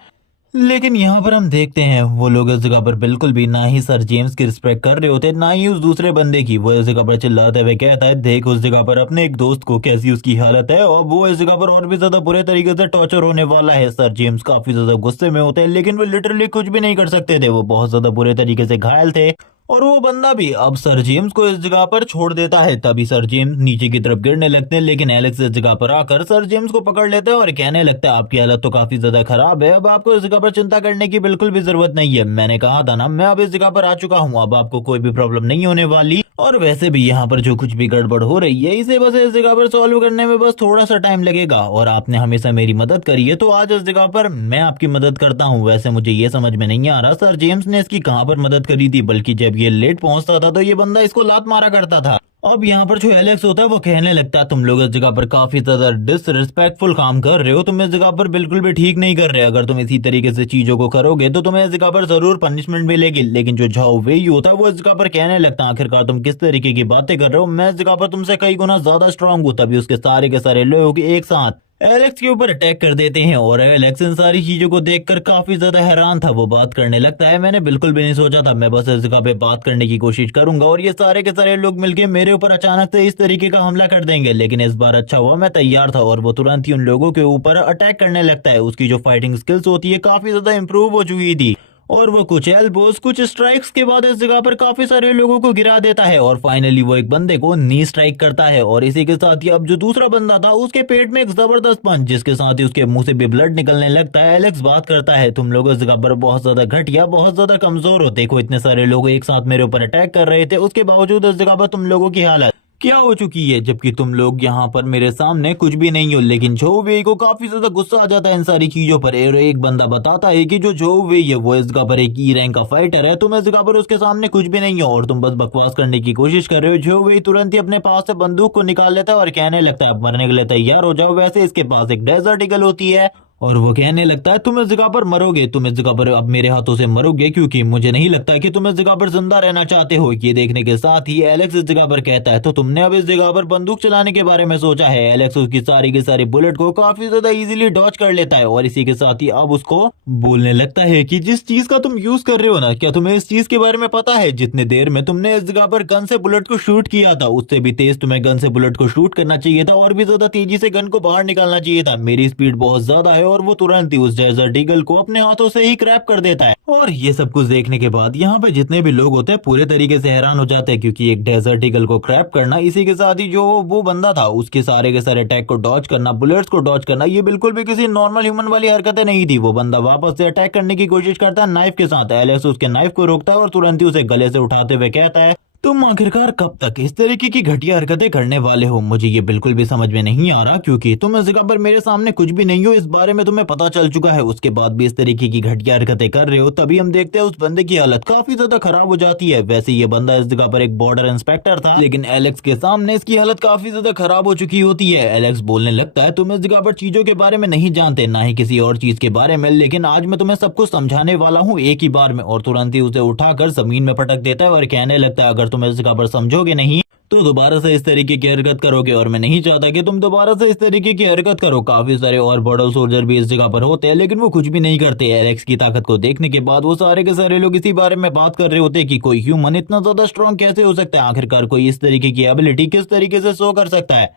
लेकिन यहाँ पर हम देखते हैं वो लोग इस जगह पर बिल्कुल भी ना ही सर जेम्स की रिस्पेक्ट कर रहे होते, ना ही उस दूसरे बंदे की। वो इस जगह पर चिल्लाते हुए कहता है, देख उस जगह पर अपने एक दोस्त को कैसी उसकी हालत है, और वो इस जगह पर और भी ज्यादा बुरे तरीके से टॉर्चर होने वाला है। सर जेम्स काफी ज्यादा गुस्से में होते हैं, लेकिन वो लिटरली कुछ भी नहीं कर सकते थे, वो बहुत ज्यादा बुरे तरीके से घायल थे। और वो बंदा भी अब सर जेम्स को इस जगह पर छोड़ देता है। तभी सर जेम्स नीचे की तरफ गिरने लगते हैं, लेकिन एलेक्स इस जगह पर आकर सर जेम्स को पकड़ लेता है और कहने लगता है, आपकी हालत तो काफी ज्यादा खराब है, अब आपको इस जगह पर चिंता करने की बिल्कुल भी जरूरत नहीं है। मैंने कहा था ना, मैं अब इस जगह पर आ चुका हूँ, अब आपको कोई भी प्रॉब्लम नहीं होने वाली। और वैसे भी यहाँ पर जो कुछ भी गड़बड़ हो रही है, इसे बस इस जगह पर सॉल्व करने में बस थोड़ा सा टाइम लगेगा, और आपने हमेशा मेरी मदद करी है, तो आज इस जगह पर मैं आपकी मदद करता हूँ। वैसे मुझे ये समझ में नहीं आ रहा सर जेम्स ने इसकी कहाँ पर मदद करी थी, बल्कि जब ये लेट पहुंचता था तो ये बंदा इसको लात मारा करता था। अब यहाँ पर जो एलेक्स होता है वो कहने लगता है, तुम लोग इस जगह पर काफी ज्यादा डिसरिस्पेक्टफुल काम कर रहे हो, तुम इस जगह पर बिल्कुल भी ठीक नहीं कर रहे। अगर तुम इसी तरीके से चीजों को करोगे तो तुम्हें इस जगह पर जरूर पनिशमेंट मिलेगी। लेकिन जो झाओ वेई होता है वो इस जगह पर कहने लगता है, आखिरकार तुम किस तरीके की बातें कर रहे हो, मैं इस जगह पर तुमसे कई गुना ज्यादा स्ट्रांग हूँ। तभी उसके सारे के सारे लोग एक साथ एलेक्स के ऊपर अटैक कर देते हैं, और एलेक्स इन सारी चीजों को देखकर काफी ज्यादा हैरान था। वो बात करने लगता है, मैंने बिल्कुल भी नहीं सोचा था, मैं बस इस जगह पे बात करने की कोशिश करूंगा और ये सारे के सारे लोग मिलके मेरे ऊपर अचानक से इस तरीके का हमला कर देंगे। लेकिन इस बार अच्छा हुआ मैं तैयार था, और वो तुरंत ही उन लोगों के ऊपर अटैक करने लगता है। उसकी जो फाइटिंग स्किल्स होती है काफी ज्यादा इंप्रूव हो चुकी थी, और वो कुछ एल्बोस कुछ स्ट्राइक्स के बाद इस जगह पर काफी सारे लोगों को गिरा देता है, और फाइनली वो एक बंदे को नी स्ट्राइक करता है। और इसी के साथ ही अब जो दूसरा बंदा था उसके पेट में एक जबरदस्त पंच, जिसके साथ ही उसके मुंह से भी ब्लड निकलने लगता है। एलेक्स बात करता है, तुम लोग इस जगह पर बहुत ज्यादा घटिया बहुत ज्यादा कमजोर हो, देखो इतने सारे लोग एक साथ मेरे ऊपर अटैक कर रहे थे, उसके बावजूद इस जगह पर तुम लोगों की हालत क्या हो चुकी है, जबकि तुम लोग यहाँ पर मेरे सामने कुछ भी नहीं हो। लेकिन जो वेई को काफी ज्यादा गुस्सा आ जाता है इन सारी चीजों पर। एक बंदा बताता है कि जो वेई है वो इस जगह पर एक ई रैंक का फाइटर है, तुम इस जगह पर उसके सामने कुछ भी नहीं हो और तुम बस बकवास करने की कोशिश कर रहे हो। जो वेई तुरंत ही अपने पास से बंदूक को निकाल लेता है और कहने लगता है, अब मरने के लिए तैयार हो जाओ। वैसे इसके पास एक डेजर्ट ईगल होती है, और वो कहने लगता है तुम इस जगह पर मरोगे, तुम इस जगह पर अब मेरे हाथों से मरोगे, क्योंकि मुझे नहीं लगता कि तुम इस जगह पर जिंदा रहना चाहते हो। ये देखने के साथ ही एलेक्स इस जगह पर कहता है तो तुमने अब इस जगह पर बंदूक चलाने के बारे में सोचा है। एलेक्स उसकी सारी की सारी बुलेट को काफी ज्यादा इजीली डॉच कर लेता है और इसी के साथ ही अब उसको बोलने लगता है कि जिस चीज का तुम यूज कर रहे हो ना, क्या तुम्हें इस चीज के बारे में पता है? जितने देर में तुमने इस जगह पर गन से बुलेट को शूट किया था, उससे भी तेज तुम्हें गन से बुलेट को शूट करना चाहिए था और भी ज्यादा तेजी से गन को बाहर निकालना चाहिए था। मेरी स्पीड बहुत ज्यादा है। और वो तुरंत ही उस डेजर्ट ईगल को अपने हाथों से ही क्रैप कर देता है। और ये सब कुछ देखने के बाद यहाँ पे जितने भी लोग होते हैं पूरे तरीके से हैरान हो जाते हैं, क्योंकि एक डेजर्ट ईगल को क्रैप करना, इसी के साथ ही जो वो बंदा था उसके सारे के सारे अटैक को डॉच करना, बुलेट्स को डॉच करना, ये बिल्कुल भी किसी नॉर्मल ह्यूमन वाली हरकतें नहीं थी। वो बंदा वापस से अटैक करने की कोशिश करता है नाइफ के साथ। एलेक्स उसके नाइफ को रोकता है और तुरंत ही उसे गले से उठाते हुए कहता है तुम आखिरकार कब तक इस तरीके की घटिया हरकतें करने वाले हो? मुझे ये बिल्कुल भी समझ में नहीं आ रहा, क्योंकि तुम इस जगह पर मेरे सामने कुछ भी नहीं हो, इस बारे में तुम्हें पता चल चुका है। उसके बाद भी इस तरीके की घटिया हरकतें कर रहे हो। तभी हम देखते हैं उस बंदे की हालत काफी ज्यादा खराब हो जाती है। वैसे ये बंदा इस जगह पर एक बॉर्डर इंस्पेक्टर था, लेकिन एलेक्स के सामने इसकी हालत काफी ज्यादा खराब हो चुकी होती है। एलेक्स बोलने लगता है तुम इस जगह पर चीजों के बारे में नहीं जानते, ना ही किसी और चीज के बारे में, लेकिन आज मैं तुम्हें सब कुछ समझाने वाला हूँ एक ही बार में। और तुरंत ही उसे उठाकर जमीन में पटक देता है और कहने लगता है अगर तुम इस जगह पर समझोगे नहीं तो दोबारा से इस तरीके की हरकत करोगे, और मैं नहीं चाहता कि तुम दोबारा से इस तरीके की हरकत करो। काफी सारे और बॉर्डर सोल्जर भी इस जगह पर होते हैं, लेकिन वो कुछ भी नहीं करते। एलेक्स की ताकत को देखने के बाद वो सारे के सारे लोग इसी बारे में बात कर रहे होते हैं कि कोई ह्यूमन इतना ज्यादा स्ट्रांग कैसे हो सकता है, आखिरकार कोई इस तरीके की एबिलिटी किस तरीके से शो कर सकता है।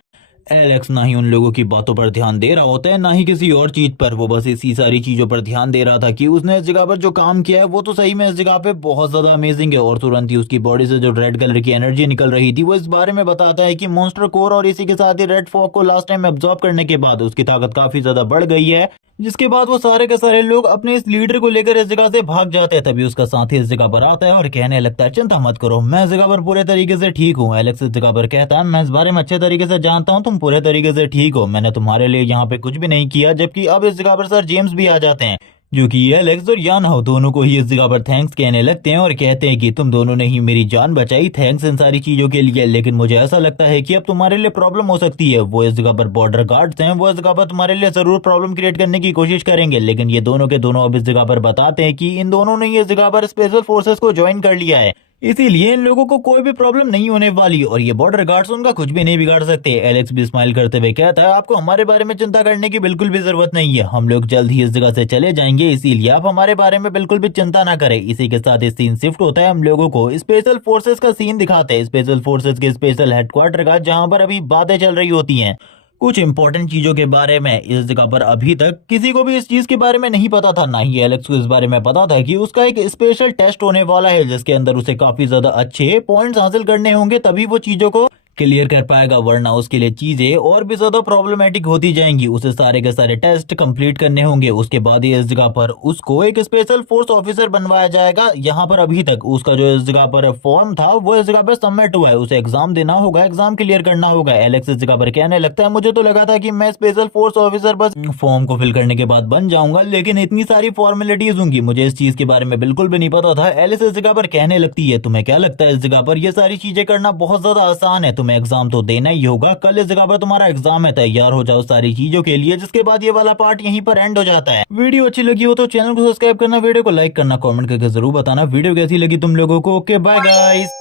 एलेक्स ना ही उन लोगों की बातों पर ध्यान दे रहा होता है, ना ही किसी और चीज पर। वो बस इसी सारी चीजों पर ध्यान दे रहा था कि उसने इस जगह पर जो काम किया है वो तो सही में इस जगह पे बहुत ज्यादा अमेजिंग है। और तुरंत ही उसकी बॉडी से जो रेड कलर की एनर्जी निकल रही थी वो इस बारे में बताता है कि मॉन्स्टर कोर और इसी के साथ ही रेड फॉग को लास्ट टाइम एब्जॉर्ब करने के बाद उसकी ताकत काफी ज्यादा बढ़ गई है। जिसके बाद वो सारे के सारे लोग अपने इस लीडर को लेकर इस जगह से भाग जाते हैं। तभी उसका साथी इस जगह पर आता है और कहने लगता है चिंता मत करो, मैं इस जगह पर पूरे तरीके से ठीक हूँ। एलेक्स इस जगह पर कहता है मैं इस बारे में अच्छे तरीके से जानता हूँ, तुम पूरे तरीके से ठीक हो, मैंने तुम्हारे लिए यहाँ पे कुछ भी नहीं किया। जबकि अब इस जगह पर सर जेम्स भी आ जाते हैं, जो कि एलेक्स और यानाहो दोनों को ही इस जगह पर थैंक्स कहने लगते हैं और कहते हैं कि तुम दोनों ने ही मेरी जान बचाई, थैंक्स इन सारी चीजों के लिए। लेकिन मुझे ऐसा लगता है कि अब तुम्हारे लिए प्रॉब्लम हो सकती है। वो इस जगह पर बॉर्डर गार्ड्स हैं, वो इस जगह पर तुम्हारे लिए जरूर प्रॉब्लम क्रिएट करने की कोशिश करेंगे। लेकिन ये दोनों के दोनों अब इस जगह पर बताते हैं कि इन दोनों ने ही इस जगह पर स्पेशल फोर्सेस को ज्वाइन कर लिया है, इसीलिए इन लोगों को कोई भी प्रॉब्लम नहीं होने वाली और ये बॉर्डर गार्ड्स उनका कुछ भी नहीं बिगाड़ सकते। एलेक्स भी स्माइल करते हुए कहता है आपको हमारे बारे में चिंता करने की बिल्कुल भी जरूरत नहीं है, हम लोग जल्द ही इस जगह से चले जाएंगे, इसीलिए आप हमारे बारे में बिल्कुल भी चिंता ना करें। इसी के साथ इस सीन शिफ्ट होता है, हम लोगों को स्पेशल फोर्सेस का सीन दिखाते हैं, स्पेशल फोर्सेस के स्पेशल हेडक्वार्टर का, जहाँ पर अभी बातें चल रही होती हैं कुछ इंपॉर्टेंट चीजों के बारे में। इस जगह पर अभी तक किसी को भी इस चीज के बारे में नहीं पता था, ना ही एलेक्स को इस बारे में पता था कि उसका एक स्पेशल टेस्ट होने वाला है, जिसके अंदर उसे काफी ज्यादा अच्छे पॉइंट्स हासिल करने होंगे, तभी वो चीजों को क्लियर कर पाएगा, वरना उसके लिए चीजें और भी ज्यादा प्रॉब्लमेटिक होती जाएंगी। उसे सारे के सारे टेस्ट कंप्लीट करने होंगे, उसके बाद ही इस जगह पर उसको एक स्पेशल फोर्स ऑफिसर बनवाया जाएगा। यहाँ पर अभी तक उसका जो इस जगह पर फॉर्म था वो इस जगह पर सबमिट हुआ है, उसे एग्जाम देना होगा, एग्जाम क्लियर करना होगा। एलेक्स इस जगह पर कहने लगता है मुझे तो लगा था कि मैं स्पेशल फोर्स ऑफिसर बस फॉर्म को फिल करने के बाद बन जाऊंगा, लेकिन इतनी सारी फॉर्मेलिटीज होंगी, मुझे इस चीज के बारे में बिल्कुल भी नहीं पता था। एलिस इस जगह पर कहने लगती है तुम्हें क्या लगता है इस जगह पर ये सारी चीजें करना बहुत ज्यादा आसान है, तुम्हें एग्जाम तो देना ही होगा, कल इस जगह पर तुम्हारा एग्जाम है, तैयार हो जाओ सारी चीजों के लिए। जिसके बाद ये वाला पार्ट यहीं पर एंड हो जाता है। वीडियो अच्छी लगी हो तो चैनल को सब्सक्राइब करना, वीडियो को लाइक करना, कमेंट करके जरूर बताना वीडियो कैसी लगी तुम लोगों को। Okay bye guys.